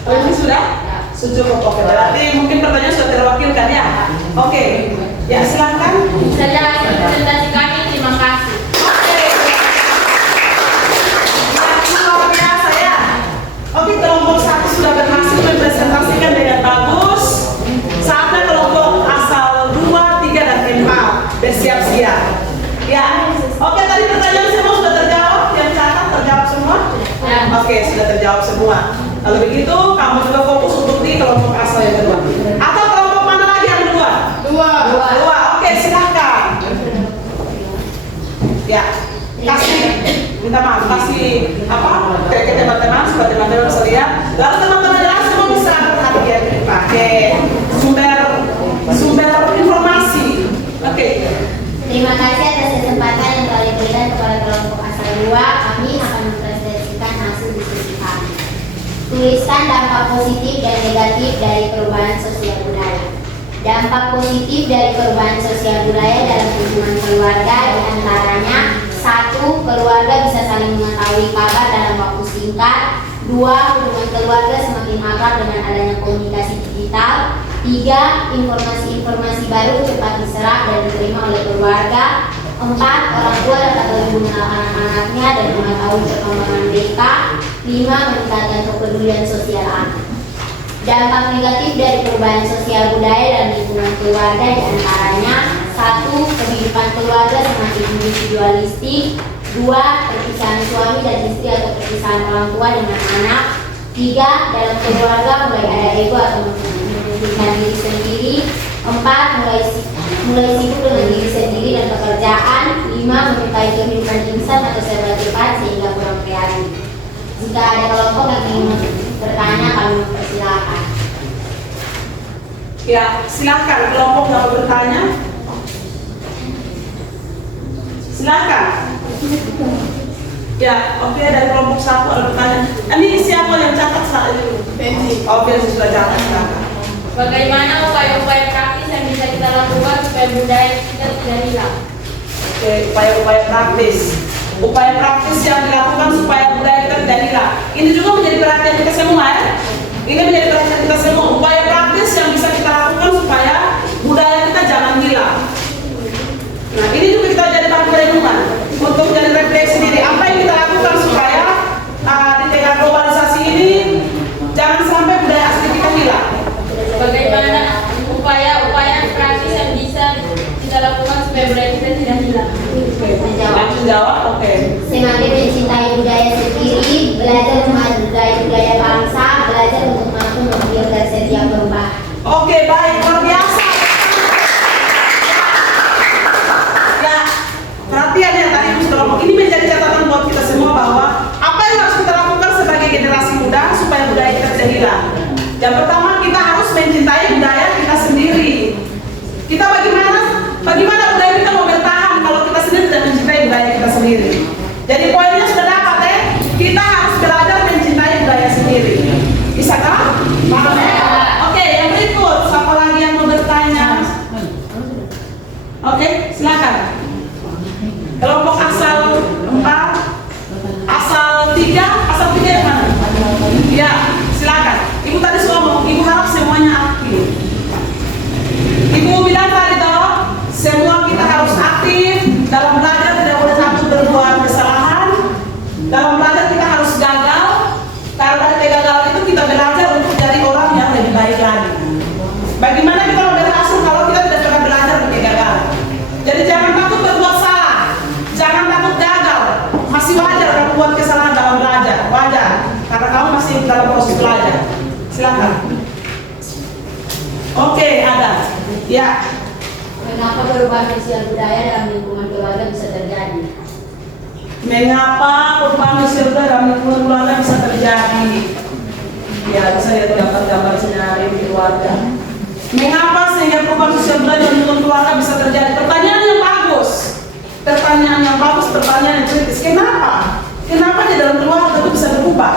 Oh, ini sudah? Cukup. Oke, berarti mungkin pertanyaan sudah terwakilkan ya? Oke. Ya, silakan. Saja hasil presentasi kami. Terima kasih. Oke. Ya, luar biasa ya. Oke, kelompok 1 sudah berhasil mempresentasikan dengan bagus. Saatnya kelompok asal 2, 3, dan 4 bersiap-siap. Ya. Oke, tadi pertanyaan semua sudah terjawab. Yang catat terjawab semua? Ya. Oke, sudah terjawab semua. Kalau begitu, kamu juga fokus untuk di kelompok asal yang kedua. Atau kelompok mana lagi yang kedua? Dua. Oke, silakan. Ya, minta maaf, kasih apa? Ke teman-teman supaya teman-teman bisa lihat. Lalu teman-teman jelas semua bisa perhatian pakai sumber informasi. Oke. Terima kasih atas kesempatan yang telah diberikan kepada kelompok asal 2. Kami akan mempresentasikan hasil diskusi kami. Tuliskan dampak positif dan negatif dari perubahan sosial budaya. Dampak positif dari perubahan sosial budaya dalam hubungan keluarga diantaranya: 1. Keluarga bisa saling mengetahui kabar dalam waktu singkat. 2. Hubungan keluarga semakin akrab dengan adanya komunikasi digital. 3. Informasi-informasi baru cepat diserap dan diterima oleh keluarga. 4. Orang tua dapat lebih mengenal anak-anaknya dan mengetahui perkembangan mereka. 5. Meningkatkan kepedulian sosial anak. Dampak negatif dari perubahan sosial budaya dan lingkungan keluarga diantaranya: 1. Kehidupan keluarga semakin individualistik. 2. Perpisahan suami dan istri atau perpisahan orang tua dengan anak. 3. Dalam keluarga mulai ada ego atau memikirkan diri sendiri. 4. Mulai sibuk dengan diri sendiri dan pekerjaan. 5. Menyukai kehidupan instan atau serba cepat sehingga kurang kreatif. Jika ada kelompok yang ingin bertanya, kami mempersilahkan. Ya, silakan kelompok yang mau bertanya. Silakan. Ya, oke, dari kelompok 1 ada pertanyaan. Ini siapa yang catat saat ini? Pensi. Oke, sudah catat. Silakan. Bagaimana upaya-upaya praktis yang bisa kita lakukan supaya budaya kita tidak hilang? Oke, upaya-upaya praktis. Upaya praktis yang dilakukan supaya budaya kita tidak hilang. Ini juga menjadi perhatian kita semua ya. Ini menjadi perhatian kita semua. Upaya praktis yang bisa kita lakukan supaya budaya kita jangan hilang. Nah, ini juga kita jadi bahan perenungan untuk jadi refleksi diri. Apa yang kita lakukan supaya di tengah globalisasi ini jangan sampai budaya asli kita hilang. Bagaimana upaya-upaya praktis yang bisa kita lakukan supaya budaya kita tidak hilang? Langsung jawab, oke. Semakin mencintai budaya sendiri, belajar menghargai budaya bangsa, belajar untuk mampu membiarkan setiap perubahan. Oke, baik, luar biasa. Ya, perhatian ya tadi Mas Romo. Ini menjadi catatan buat kita semua bahwa apa yang harus kita lakukan sebagai generasi muda supaya budaya kita tidak hilang. Yang pertama, kita harus mencintai budaya kita sendiri. Kita bagaimana budaya kita mau bertahan kalau kita sendiri tidak mencintai budaya kita sendiri. Jadi poinnya sudah dapat ya. Kita harus belajar mencintai budaya sendiri. Bisakah? Paham ya? Oke, yang berikut, siapa lagi yang mau bertanya? Oke, silakan. Kelompok asal 4, asal 3 yang mana? Ya, silakan. Ibu tadi sudah ngomong, ibu harap semuanya aktif. Ibu bilang tadi toh, semua kita harus aktif dalam belajar, tidak boleh takut berbuat kesalahan. Dalam belajar kita harus gagal. Karena dari kegagalan itu kita belajar untuk jadi orang yang lebih baik lagi. Bagaimana kita mau berhasil kalau kita tidak pernah belajar dari kegagalan? Jadi jangan takut berbuat salah, jangan takut gagal. Masih wajar kamu buat kesalahan dalam belajar, wajar. Karena kamu masih dalam proses belajar. Silakan. Oke, ada. Ya. Mengapa perubahan sosial budaya dalam lingkungan keluarga bisa terjadi? Mengapa perubahan sosial budaya dalam lingkungan keluarga bisa terjadi? Ya, bisa lihat gambar-gambar senari di keluarga. Mengapa sehingga perubahan sosial budaya dalam lingkungan keluarga bisa terjadi? Pertanyaan yang bagus. Pertanyaan yang kritis. Kenapa? Kenapa di dalam keluarga itu bisa berubah?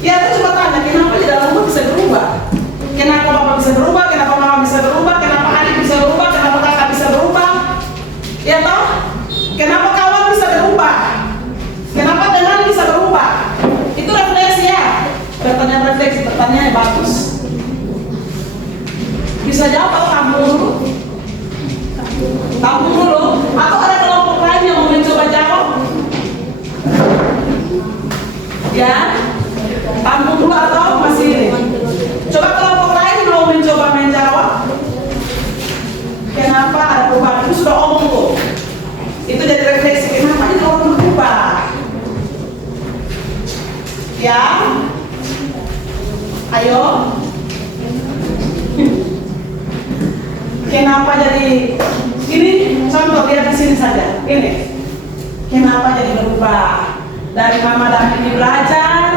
Ya, kita coba tanya, kenapa di dalam rumah bisa berubah? Kenapa bapak bisa berubah? Kenapa mama bisa berubah? Kenapa adik bisa berubah? Kenapa kakak bisa berubah? Ya toh? Kenapa kawan bisa berubah? Kenapa teman bisa berubah? yang bagus? Bisa jawab atau tampung dulu? Tampung dulu. Atau ada kelompok lain yang mau mencoba jawab? Ya, tampung dulu atau masih ini? Coba kelompok lain mau mencoba menjawab. Kenapa ada perubahan? Itu sudah omong kok. Itu jadi refleksi. Kenapa ini orang berubah? Ya, ayo. Kenapa jadi ini? Contoh lihat di sini saja. Ini. Kenapa jadi berubah? Dari mama dan ini belajar,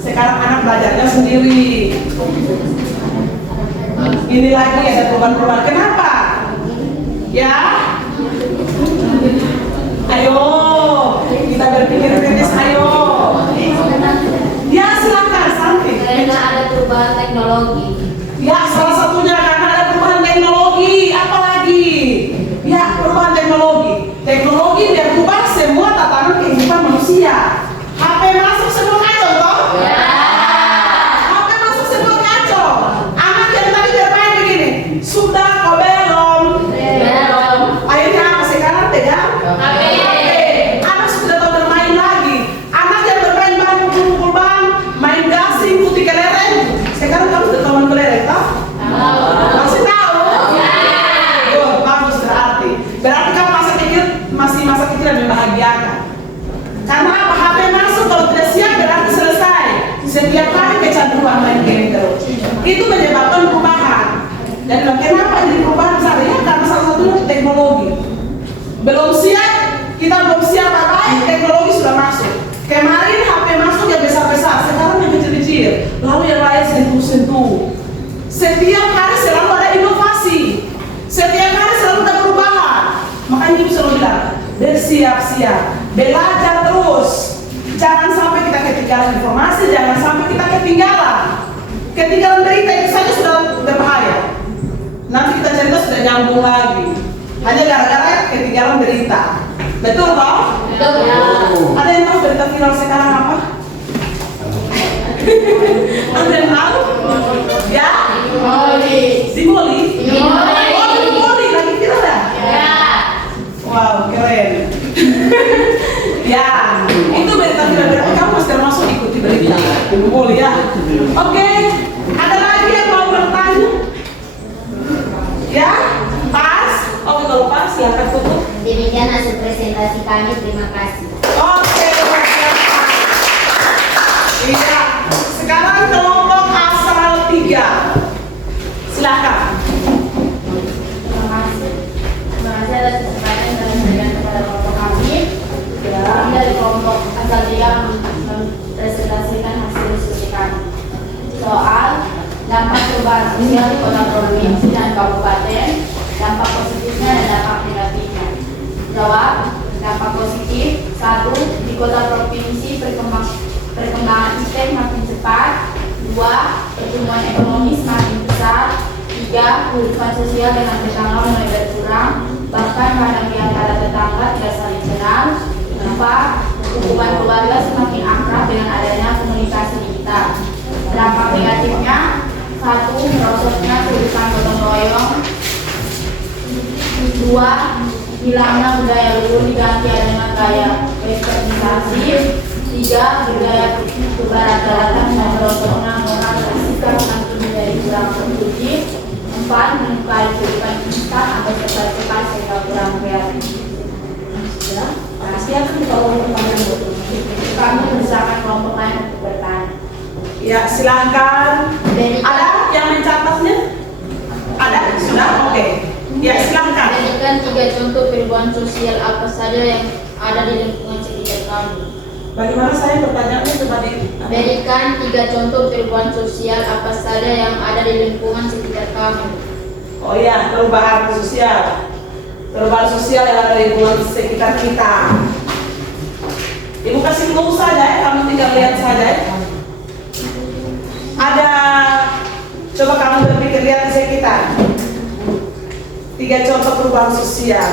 sekarang anak belajarnya sendiri. Ini lagi ada perubahan-perubahan. Kenapa? Ya. Ayo, kita berpikir kritis. Ayo. Ya silakan Santi. Karena ada perubahan teknologi. Ya salah satunya karena ada perubahan teknologi. Apalagi? Ya perubahan teknologi. Teknologi dia berubah semua tatanan kehidupan manusia. HP masuk semua kacau toh? Ya. HP masuk semua kacau. Anak yang tadi bermain begini, sudah kau belum? Belum. Akhirnya apa sekarang pegang? HP. Anak sudah tahu bermain lagi. Anak yang bermain ban pukul ban, main gasing, putih kelereng. Sekarang kamu sudah tahu main kelereng toh? Masih tahu? Oh, bagus berarti. Berarti kamu masih masa kecil dan membahagiakan. Karena apa? HP masuk kalau tidak siap berarti selesai. Setiap hari kecanduan main game terus. Itu menyebabkan perubahan. Dan kenapa jadi perubahan besar? Ya karena salah satunya teknologi. Belum siap, kita belum siap apa-apa, teknologi sudah masuk. Kemarin HP masuk yang besar-besar, sekarang yang kecil-kecil. Lalu yang lain sentuh-sentuh. Setiap hari selalu ada inovasi. Setiap hari selalu ada perubahan. Makanya ibu selalu bilang, bersiap-siap, belajar terus. Jangan sampai kita ketinggalan informasi, jangan sampai kita ketinggalan. Ketinggalan berita itu saja sudah berbahaya. Nanti kita cerita sudah nyambung lagi. Hanya gara-gara ketinggalan berita. Betul toh? Betul. Ada yang tahu berita viral sekarang apa? Ada yang tahu? Ya? Si Moli? Oh, si Moli lagi viral ya? Ya. Wow, keren. Ya, itu berita viral. Berarti kamu masih termasuk ikuti berita. Moli ya? Oke, ada lagi yang mau bertanya? Ya? Pas? Oke, kalau pas silakan tutup. Demikian hasil presentasi kami. Terima kasih. Oke, silakan. Iya. Sekarang kelompok asal 3. Silakan. Terima kasih. Terima kasih atas kesempatan yang telah diberikan kepada kelompok kami. Kami dari kelompok asal yang mempresentasikan hasil diskusi kami. Soal dampak perubahan sosial di kota provinsi dan kabupaten, dampak positifnya dan dampak negatifnya. Jawab, dampak positif. 1. Di kota provinsi perkembangan ITEK makin cepat. 2. Pertumbuhan ekonomi semakin besar. 3. Kehidupan sosial dengan tetangga mulai berkurang, bahkan kadang di antara tetangga tidak saling kenal. 4. Hubungan keluarga semakin akrab dengan adanya komunikasi digital. Dampak negatifnya: 1. Merosotnya kehidupan gotong royong. 2. Hilangnya budaya luhur diganti dengan gaya westernisasi. 3. Budaya kebarat-baratan dan merosotnya moral dan sikap makin menjadi kurang produktif. 4. Menyukai kehidupan instan atau cepat-cepat sehingga kurang kreatif. Ya, silakan kalau pertanyaan betul. Kami bersama kelompok lain untuk bertanya. Ya, silakan. Ada yang mencatatnya? Ada? Sudah? Oke. Ya, silakan. Berikan 3 contoh perubahan sosial apa saja yang ada di lingkungan sekitar kami. Bagaimana saya pertanyaannya coba di Berikan 3 contoh perubahan sosial apa saja yang ada di lingkungan sekitar kami. Oh iya, perubahan sosial. Perubahan sosial yang ada di lingkungan sekitar kita. Ibu kasih clue saja ya, kamu tinggal lihat saja ya. Ada, coba kamu berpikir lihat di sekitar. 3 contoh perubahan sosial.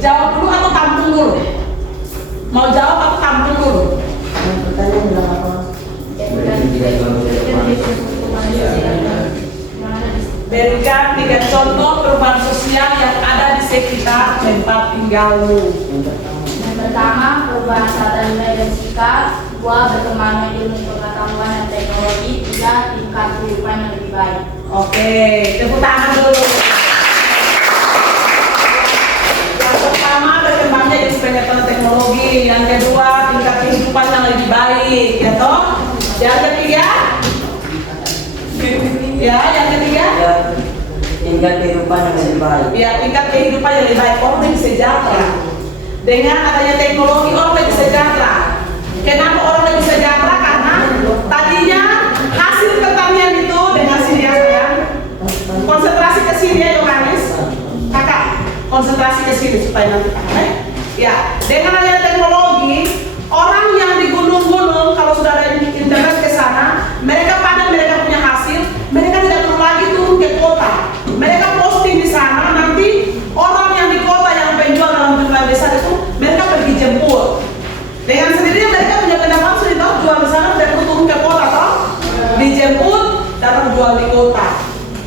Jawab dulu atau tampung dulu? Mau jawab atau tampung dulu? sekitar tempat tinggalmu. Yang pertama, perubahan kata nilai dan sikap. 2. Berkembangnya ilmu pengetahuan dan teknologi. 3. Tingkat kehidupan yang lebih baik. Oke, tepuk tangan dulu. Yang pertama, berkembangnya ilmu pengetahuan teknologi. Yang kedua, tingkat kehidupan yang lebih baik, ya toh? Yang ketiga, ya, yang ketiga, Ya, tingkat kehidupan yang lebih baik. ya, tingkat kehidupan yang lebih baik, orang lebih sejahtera. Dengan adanya teknologi, orang lebih sejahtera. Kenapa orang lebih sejahtera? Karena tadinya hasil pertanian itu dengan sini ya sayang. Konsentrasi ke sini ya Yohanes. Kakak, konsentrasi ke sini supaya nanti pakai. Ya, dengan adanya teknologi, orang yang di gunung-gunung kalau sudah ada internet ke sana, mereka panen, mereka punya hasil, mereka tidak perlu lagi turun ke kota. Mereka posting di sana, nanti orang yang di kota yang penjual dalam jumlah besar itu mereka pergi jemput. Dengan sendirinya mereka punya pendapatan sudah tahu jual di sana, tidak perlu turun ke kota toh, dijemput datang jual di kota.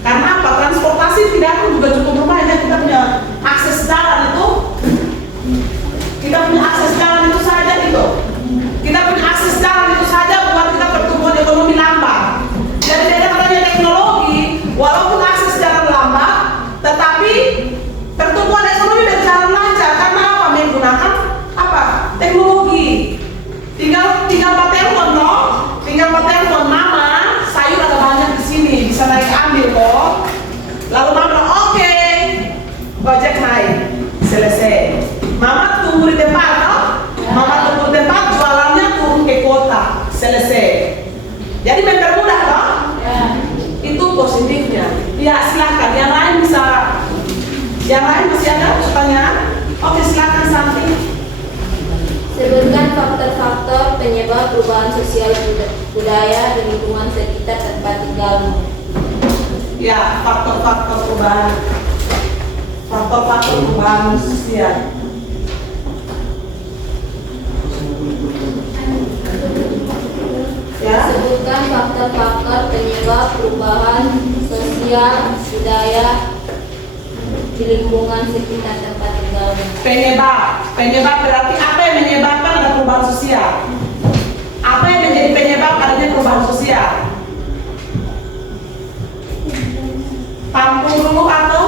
Karena apa? Transportasi tidak akan juga cukup lumayan. Kita punya akses jalan itu, kita punya akses jalan itu saja gitu. Kita punya akses jalan itu saja buat kita pertumbuhan ekonomi lambat. Jadi dengan adanya teknologi, walaupun akses jalan lambat, tetapi pertumbuhan ekonomi berjalan lancar karena apa? Menggunakan apa? Teknologi. Tinggal pak telepon no, tinggal pak telepon mama, sayur ada banyak di sini, bisa naik ambil kok. Lalu mama bilang oke, gojek naik, selesai. Mama tunggu di tempat no, mama tunggu di tempat, jualannya turun ke kota, selesai. Jadi mempermudah toh? Itu positifnya. Ya silakan, yang lain bisa, yang lain masih ada pertanyaan? Oke silakan Santi. Sebutkan faktor-faktor penyebab perubahan sosial budaya di lingkungan sekitar tempat tinggalmu. Ya, faktor-faktor perubahan, faktor-faktor perubahan sosial. Ya, Sebutkan faktor-faktor penyebab perubahan sosial budaya di lingkungan sekitar tempat tinggalmu. penyebab berarti apa yang menyebabkan ada perubahan sosial? Apa yang menjadi penyebab adanya perubahan sosial? Tampung dulu atau?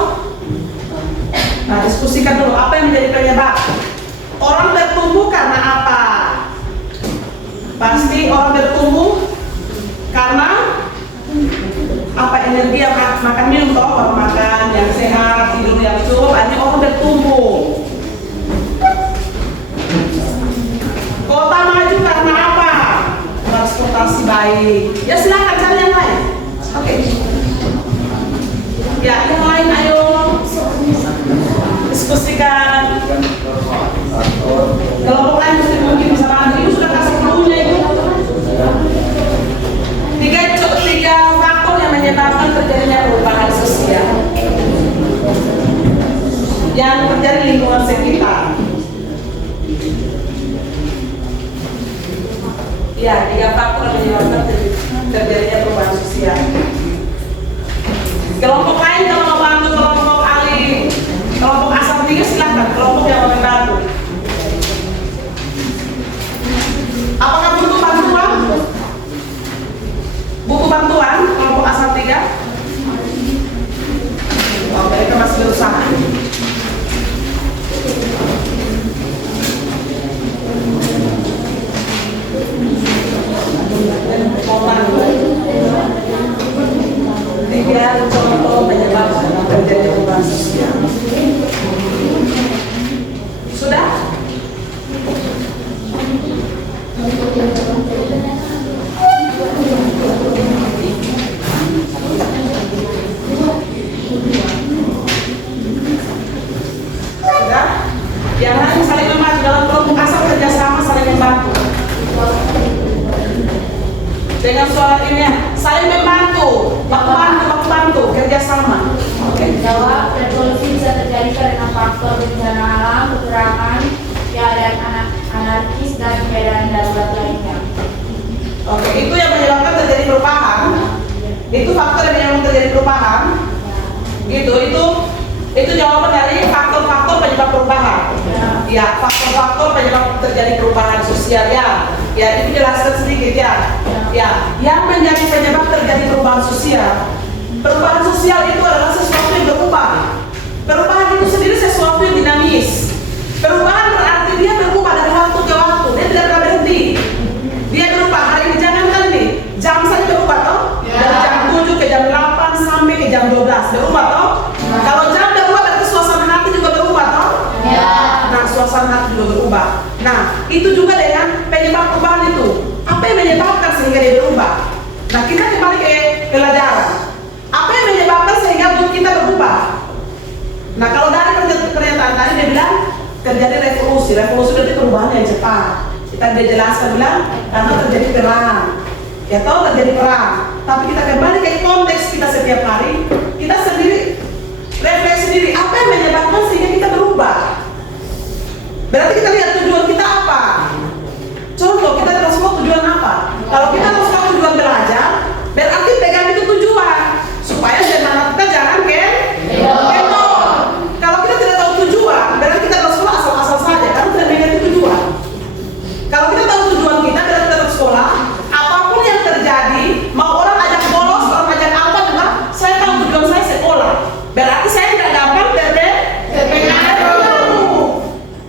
Nah, diskusikan dulu apa yang menjadi penyebab. Orang bertumbuh karena apa? Pasti orang bertumbuh karena apa? Energi yang makan minum, toh kalau makan yang sehat, tidur yang cukup, akhirnya orang bertumbuh. Kota maju karena apa? Transportasi baik. Ya silakan cari yang lain. Oke. Ya yang lain ayo diskusikan. Kelompok lain mungkin bisa bantu. Ibu sudah kasih cluenya itu. Tiga faktor yang menyebabkan terjadinya perubahan sosial yang terjadi di lingkungan sekitar. Ya, 3 faktor yang menyebabkan terjadinya perubahan sosial. Kelompok lain kalau mau bantu, kelompok ahli, kelompok asal 3 silakan. Kelompok yang mau membantu. Apakah butuh bantuan? Buku bantuan kelompok asal 3? Oh, mereka masih berusaha. Tiga contoh penyebab terjadinya perubahan sosial. Sudah? Sudah? Yang lain saling membantu dalam kelompok asal kerjasama, saling membantu. Dengan suara ini ya, saling membantu, baku bantu, kerjasama. Oke. Jawab, revolusi bisa terjadi karena faktor bencana alam, peperangan, keadaan anarkis, dan keadaan darurat lainnya. Oke, itu yang menyebabkan terjadi perubahan. Itu faktor yang menyebabkan terjadi perubahan. Itu jawaban dari faktor penyebab perubahan? Ya, faktor-faktor penyebab terjadi perubahan sosial ya. Ya, ini jelaskan sedikit ya. Ya, yang menjadi penyebab terjadi perubahan sosial. Perubahan sosial itu adalah sesuatu yang berubah. Perubahan itu sendiri sesuatu yang dinamis. Perubahan berarti dia berubah dari waktu ke waktu. Dia tidak pernah berhenti. Dia berubah. Hari ini jangankan ini, jam saja berubah toh. Dari jam 7 ke jam 8 sampai ke jam 12 berubah toh. Kalau jam berubah berarti suasana hati juga berubah toh. Nah, suasana hati juga berubah. Nah, itu juga dengan penyebab perubahan itu. Apa yang menyebabkan sehingga dia berubah? Nah, kita kembali ke pelajaran. Apa yang menyebabkan sehingga mood kita berubah? Nah, kalau dari pernyataan tadi dia bilang terjadi revolusi. Revolusi berarti perubahan yang cepat. Kita dia jelaskan bilang karena terjadi perang. Ya tahu terjadi perang. Tapi kita kembali ke konteks kita setiap hari. Kita sendiri refleksi diri apa yang menyebabkan sehingga kita berubah. Berarti kita lihat tujuan kita apa. Contoh kita harus tahu tujuan apa. Kalau kita harus tahu tujuan belajar, berarti pegang itu tujuan supaya semangat kita jangan kendor. Kalau kita tidak tahu tujuan, berarti kita harus sekolah asal-asal saja karena tidak mengerti tujuan. Kalau kita tahu tujuan kita, berarti kita harus sekolah. Apapun yang terjadi, mau orang ajak bolos, orang ajak apa juga, saya tahu tujuan saya sekolah. Berarti saya tidak gampang terpengaruh.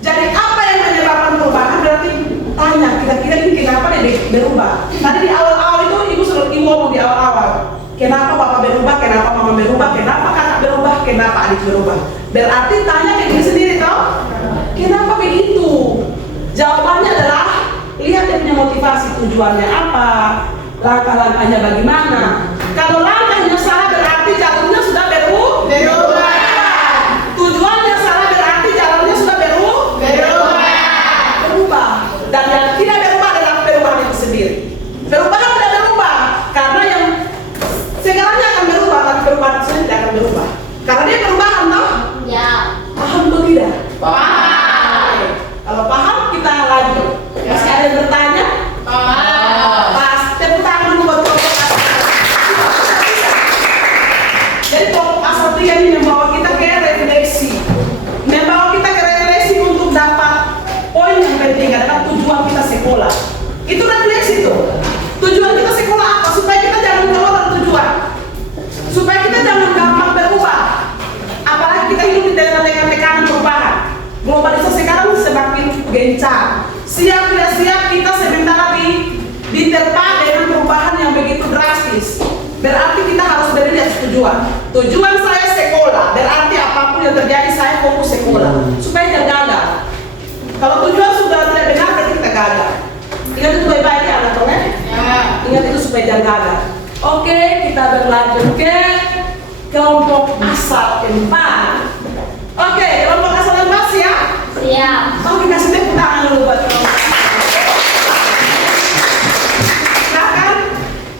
Jadi apa yang menyebabkan perubahan? Berarti tanya kira-kira ini kenapa dia berubah? Tadi di awal-awal itu ibu ngomong di awal-awal. Kenapa bapak berubah? Kenapa mama berubah? Kenapa kakak berubah? Kenapa adik berubah? Berarti tanya ke diri sendiri toh. Kenapa begitu? Jawabannya adalah lihat dia punya motivasi, tujuannya apa, langkah-langkahnya bagaimana. Kalau langkahnya salah berarti jalurnya sudah berubah. Tujuannya salah berarti jalurnya sudah berubah. Dan yang tidak berubah adalah perubahan itu sendiri. Perubahan tidak berubah karena yang segalanya akan berubah, tapi perubahan itu sendiri tidak akan berubah. Karena dia perubahan toh? Ya. Paham atau tidak? Paham. Kalau paham kita lanjut. Masih ada yang bertanya? Pas tepuk tangan dulu buat kelompok asal. Jadi kelompok asal 3 ini membawa kita ke refleksi. Membawa kita ke refleksi untuk dapat poin yang penting adalah tujuan kita sekolah. Itu refleksi tuh. Tujuan kita sekolah apa? Supaya kita jangan keluar dari tujuan. Supaya kita jangan gampang berubah. Apalagi kita hidup di tengah-tengah tekanan perubahan. Globalisasi sekarang semakin gencar. Siap tidak siap kita sementara diterpa dengan perubahan yang begitu drastis. Berarti kita harus berada di atas tujuan. Tujuan saya sekolah. Berarti apapun yang terjadi saya fokus sekolah. Supaya tidak gagal. Kalau tujuan sudah tidak benar berarti kita gagal. Ingat itu baik-baik ya anak-anak. Ingat itu supaya jangan gagal. Oke, kita berlanjut ke kelompok asal 4. Oke, kelompok asal 4 siap? Siap. Oke, kasih tepuk tangan dulu buat kelompok. Silakan.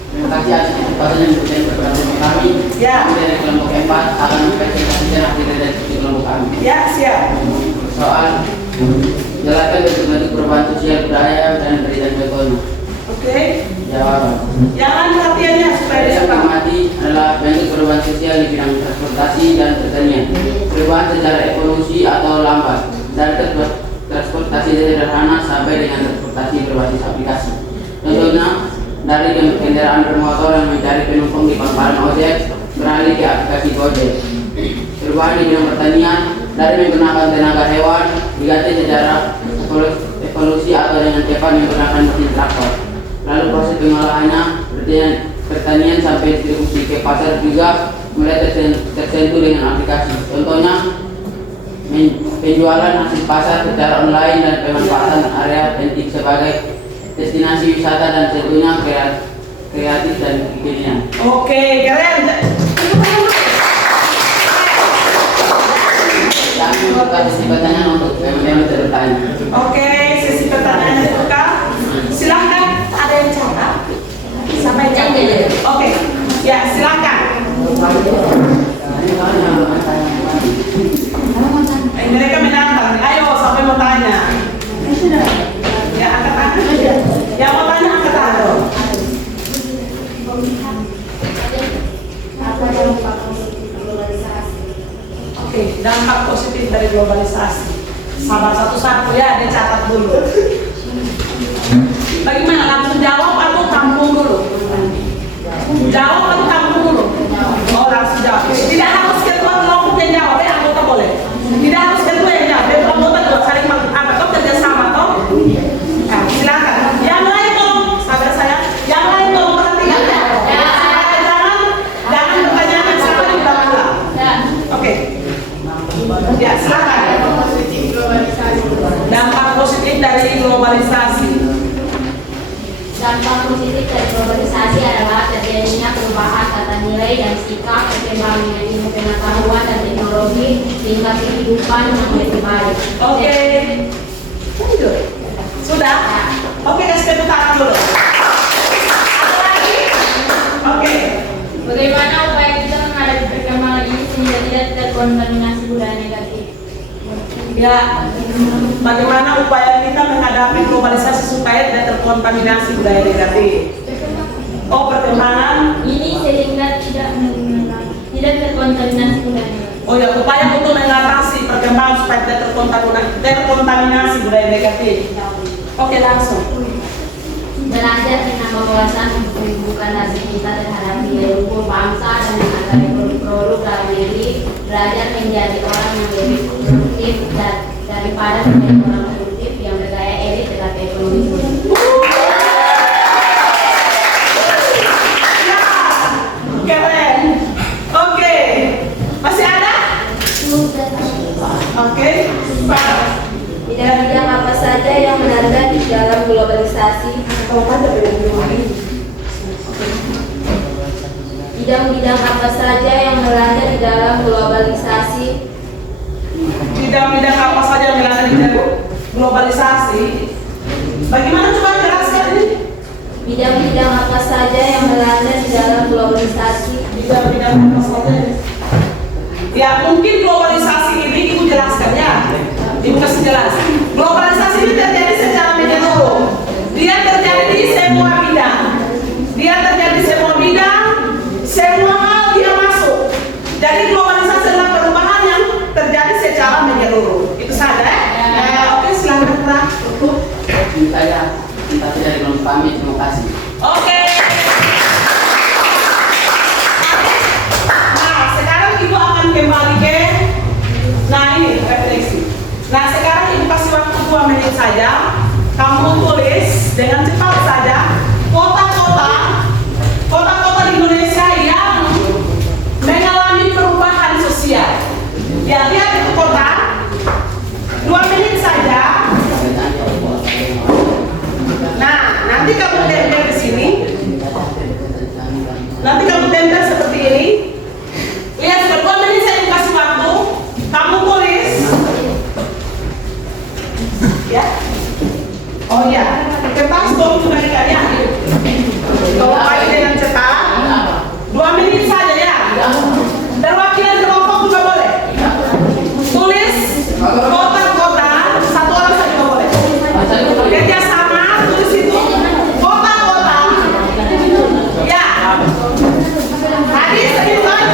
Terima kasih atas kesempatan yang diberikan kepada kami. Ya. Dari kelompok 4 akan mempresentasikan hasil dari kelompok kami. Ya, siap. Soal jelaskan bentuk-bentuk perubahan sosial budaya dan pendidikan ekonomi. Oke. Jawaban. Jangan perhatiannya supaya Yang dia amati adalah bentuk perubahan sosial di bidang transportasi dan pertanian. Perubahan secara evolusi atau lambat dari transportasi sederhana sampai dengan transportasi berbasis aplikasi. Contohnya dari kendaraan bermotor yang mencari penumpang di pangkalan ojek beralih ke aplikasi Gojek. Perubahan di bidang pertanian dari menggunakan tenaga hewan diganti secara evolusi atau dengan cepat menggunakan mesin traktor. Lalu proses pengolahannya pertanian sampai distribusi ke pasar juga mulai tersentuh dengan aplikasi. Contohnya penjualan hasil pasar secara online dan pemanfaatan area penting sebagai destinasi wisata dan tentunya kreatif dan kekinian. Oke, keren. Kami membuka sesi pertanyaan untuk yang bertanya. Oke, sesi pertanyaan dibuka. Silahkan, ada yang catat? Sampai jam dulu. Oke, ya silakan. Mereka menantang. Ayo, sampai mau tanya. Ya, angkat tangan. Yang mau tanya angkat tangan. Oke, dampak positif dari globalisasi. aku ya, dicatat dulu. Bagaimana, langsung jawab atau tampung dulu? Jawab atau tampung dulu? Oh, langsung jawab. Tidak harus ketua kelompok yang jawab, ya anggota boleh. Tidak harus ketua yang jawab, ya anggota juga saling atau kerjasama toh. Nah, silakan. Yang lain dong, saudara saya. Yang lain dong, perhatikan ya. Jangan pertanyaan sama di belakang. Oke. Ya, silakan. Dampak positif dari globalisasi. Dampak positif dari globalisasi adalah terjadinya perubahan tata nilai dan sikap, perkembangan ilmu pengetahuan dan teknologi, tingkat kehidupan yang lebih baik. Oke. Lanjut. Sudah? Oke, kasih tepuk tangan dulu. Ada lagi? Oke. Bagaimana upaya kita menghadapi perkembangan ini sehingga tidak terkontaminasi budaya negatif? Ya, bagaimana upaya kita menghadapi globalisasi supaya tidak terkontaminasi budaya negatif? Oh, perkembangan. Ini sehingga tidak terkontaminasi budaya negatif. Oh ya, upaya untuk mengatasi perkembangan supaya tidak terkontaminasi budaya negatif. Oke, langsung. Belajar tentang wawasan untuk membuka nasi kita terhadap nilai luhur bangsa dan menghargai produk-produk dalam negeri. Belajar menjadi orang yang lebih produktif daripada menjadi orang produktif yang bergaya elit tetapi ekonomi. Keren. Oke. Masih ada? Oke. Bidang-bidang apa saja yang melanda di dalam globalisasi? Bidang-bidang apa saja yang melanda di dalam globalisasi? Bidang-bidang apa saja yang melanda di dalam globalisasi? Bagaimana coba jelaskan ini? Bidang-bidang apa saja yang melanda di dalam globalisasi? Bidang-bidang apa saja? Ya, mungkin globalisasi ini ibu jelaskan ya. Ibu kasih jelas. Globalisasi ini terjadi secara menyeluruh. Dia terjadi di semua bidang. Dia terjadi di semua bidang. Semua hal dia masuk. Jadi globalisasi adalah perubahan yang terjadi secara menyeluruh. Itu saja ya. Oke, silakan Pak. Saya dari kelompok kami, terima kasih. Oke. Nah, sekarang ibu akan kembali ke ini refleksi. Nah, sekarang ibu kasih waktu 2 menit saja. Kamu tulis dengan cepat saja kota-kota di Indonesia yang mengalami perubahan sosial. Ya, lihat itu kota. 2 menit saja. Nah, nanti kamu tempel di sini. Nanti kamu tempel seperti ini. Lihat, sudah 2 menit saya kasih waktu. Kamu tulis. Ya. Oh ya, kertas tolong kembalikan ya. Tolong bagi dengan cepat. 2 menit saja ya. Perwakilan kelompok juga boleh. Tulis kota-kota, 1 orang saja juga boleh. Kerja sama, tulis itu kota-kota. Ya. Tadi sebutkan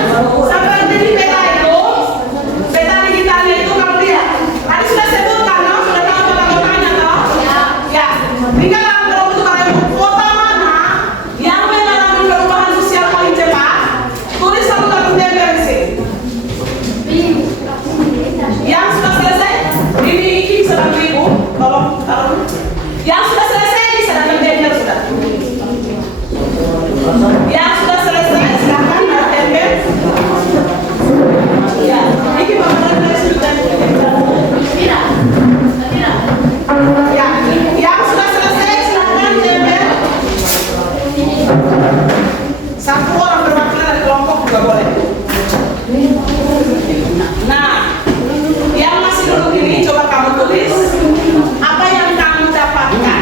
seperti di peta itu, peta digitalnya itu kamu lihat. Tadi sudah sebutkan, no? Sudah tahu kota-kotanya toh? Ya. Tinggal dalam kelompok itu kalau kota mana yang mengalami perubahan sosial paling cepat, tulis satu kata tempel di sini. Yang sudah selesai, ini sedang ibu, tolong taruh. Yang sudah selesai ini sedang tempel sudah. Yang sudah selesai silakan tempel. Ya, ini pembahasan sudah. Ya, yang sudah selesai silakan tempel. 1 orang perwakilan dari kelompok juga boleh. Nah, yang masih duduk ini coba kamu tulis apa yang kamu dapatkan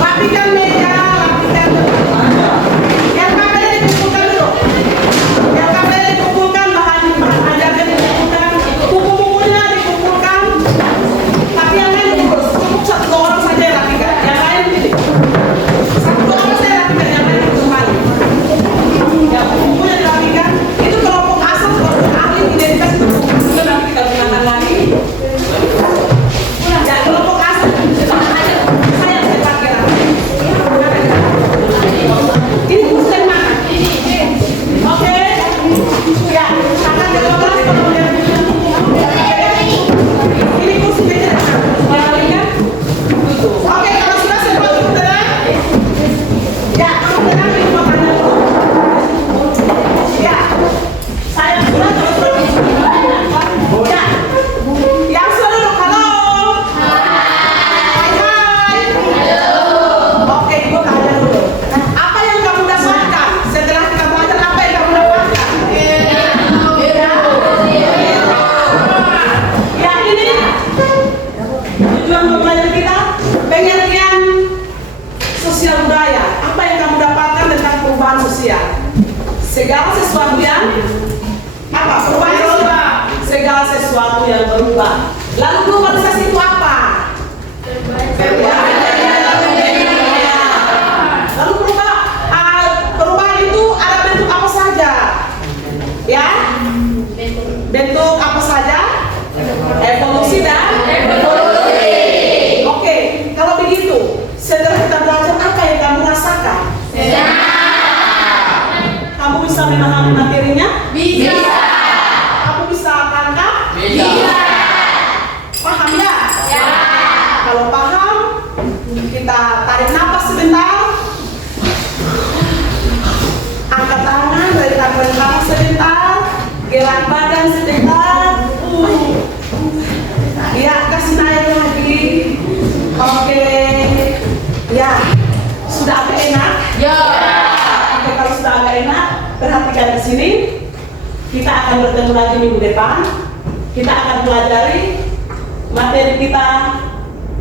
Rapikan meja, rapikan dulu. Yang kabelnya dikumpulkan dulu. Yang kabelnya dikumpulkan, bahan ajarnya dikumpulkan, buku-bukunya dikumpulkan. Tapi yang lain diurus. Cukup satu orang saja yang rapikan. Yang lain ini. Satu orang saja rapikan, yang lain kembali. Ya, buku-bukunya dirapikan. Itu kelompok asal seperti ahli identitas itu. Itu nanti kita gunakan lagi. Ya, kelompok asal. Saya pakai lagi. Ini khusus dari mana? Oke. Ya, akan ke-12 kemudian. Ini khusus dari mana? Oke, kalau sudah semua saudara. Ya, saudara ini makanan dulu. Ya, saya sudah terus. Ya, yang sudah dulu, halo. Hai, hai. Oke, gue tanya dulu. Apa yang kamu dapatkan setelah kita belajar? Apa yang kamu dapatkan? Ya, ini tujuan pembelajaran kita, pengertian sosial budaya. Apa yang kamu dapatkan tentang perubahan sosial? Segala sesuatu yang apa? Perubahan sosial. Segala sesuatu yang berubah. Lalu globalisasi itu apa? Lalu perubahan itu ada bentuk apa saja? Ya? Bentuk apa saja? Evolusi dan evolusi. Oke, kalau begitu, setelah kita belajar apa yang kamu rasakan? Kamu bisa memahami materinya? Bisa. Kamu bisa tangkap? Bisa. Paham ya? Ya. Kalau paham, kita tarik nafas sebentar. Angkat tangan, tarik nafas sebentar. Gerak badan sebentar. Ya, kasih naik lagi. Oke. Ya, sudah agak enak? Ya. Oke, kalau sudah agak enak, perhatikan di sini. Kita akan bertemu lagi minggu depan. Kita akan pelajari materi kita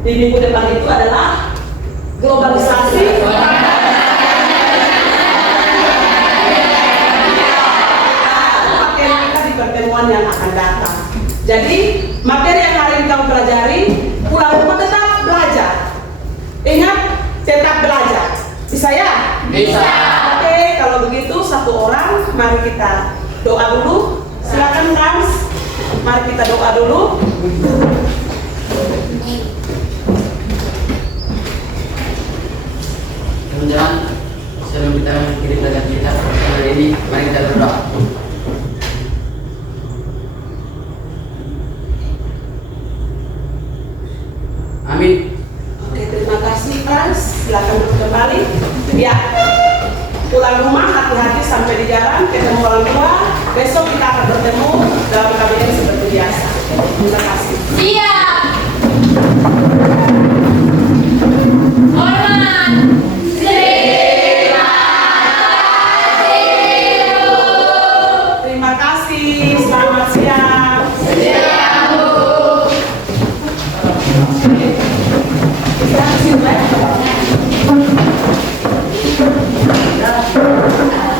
di minggu depan itu adalah globalisasi. Materi kita di pertemuan yang akan datang. Jadi materi yang hari ini kamu pelajari, pulang rumah tetap belajar. Ingat, tetap belajar. Bisa ya? Bisa. Oke, kalau begitu satu orang, mari kita doa dulu. Silakan Rams, mari kita doa dulu. Teman-teman, sebelum kita mengakhiri pelajaran kita hari ini, mari kita berdoa. Amin. Oke, terima kasih Rams. Silakan duduk kembali. Ya, pulang rumah hati-hati sampai di jalan, ketemu orang tua. Besok kita akan bertemu dalam KBM seperti biasa. Terima kasih. Siap. Hormat. Terima kasih. Selamat siang.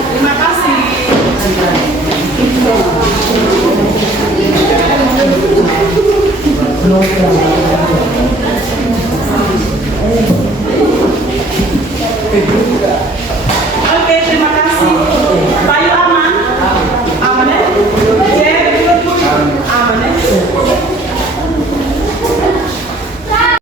Terima kasih. Oke, terima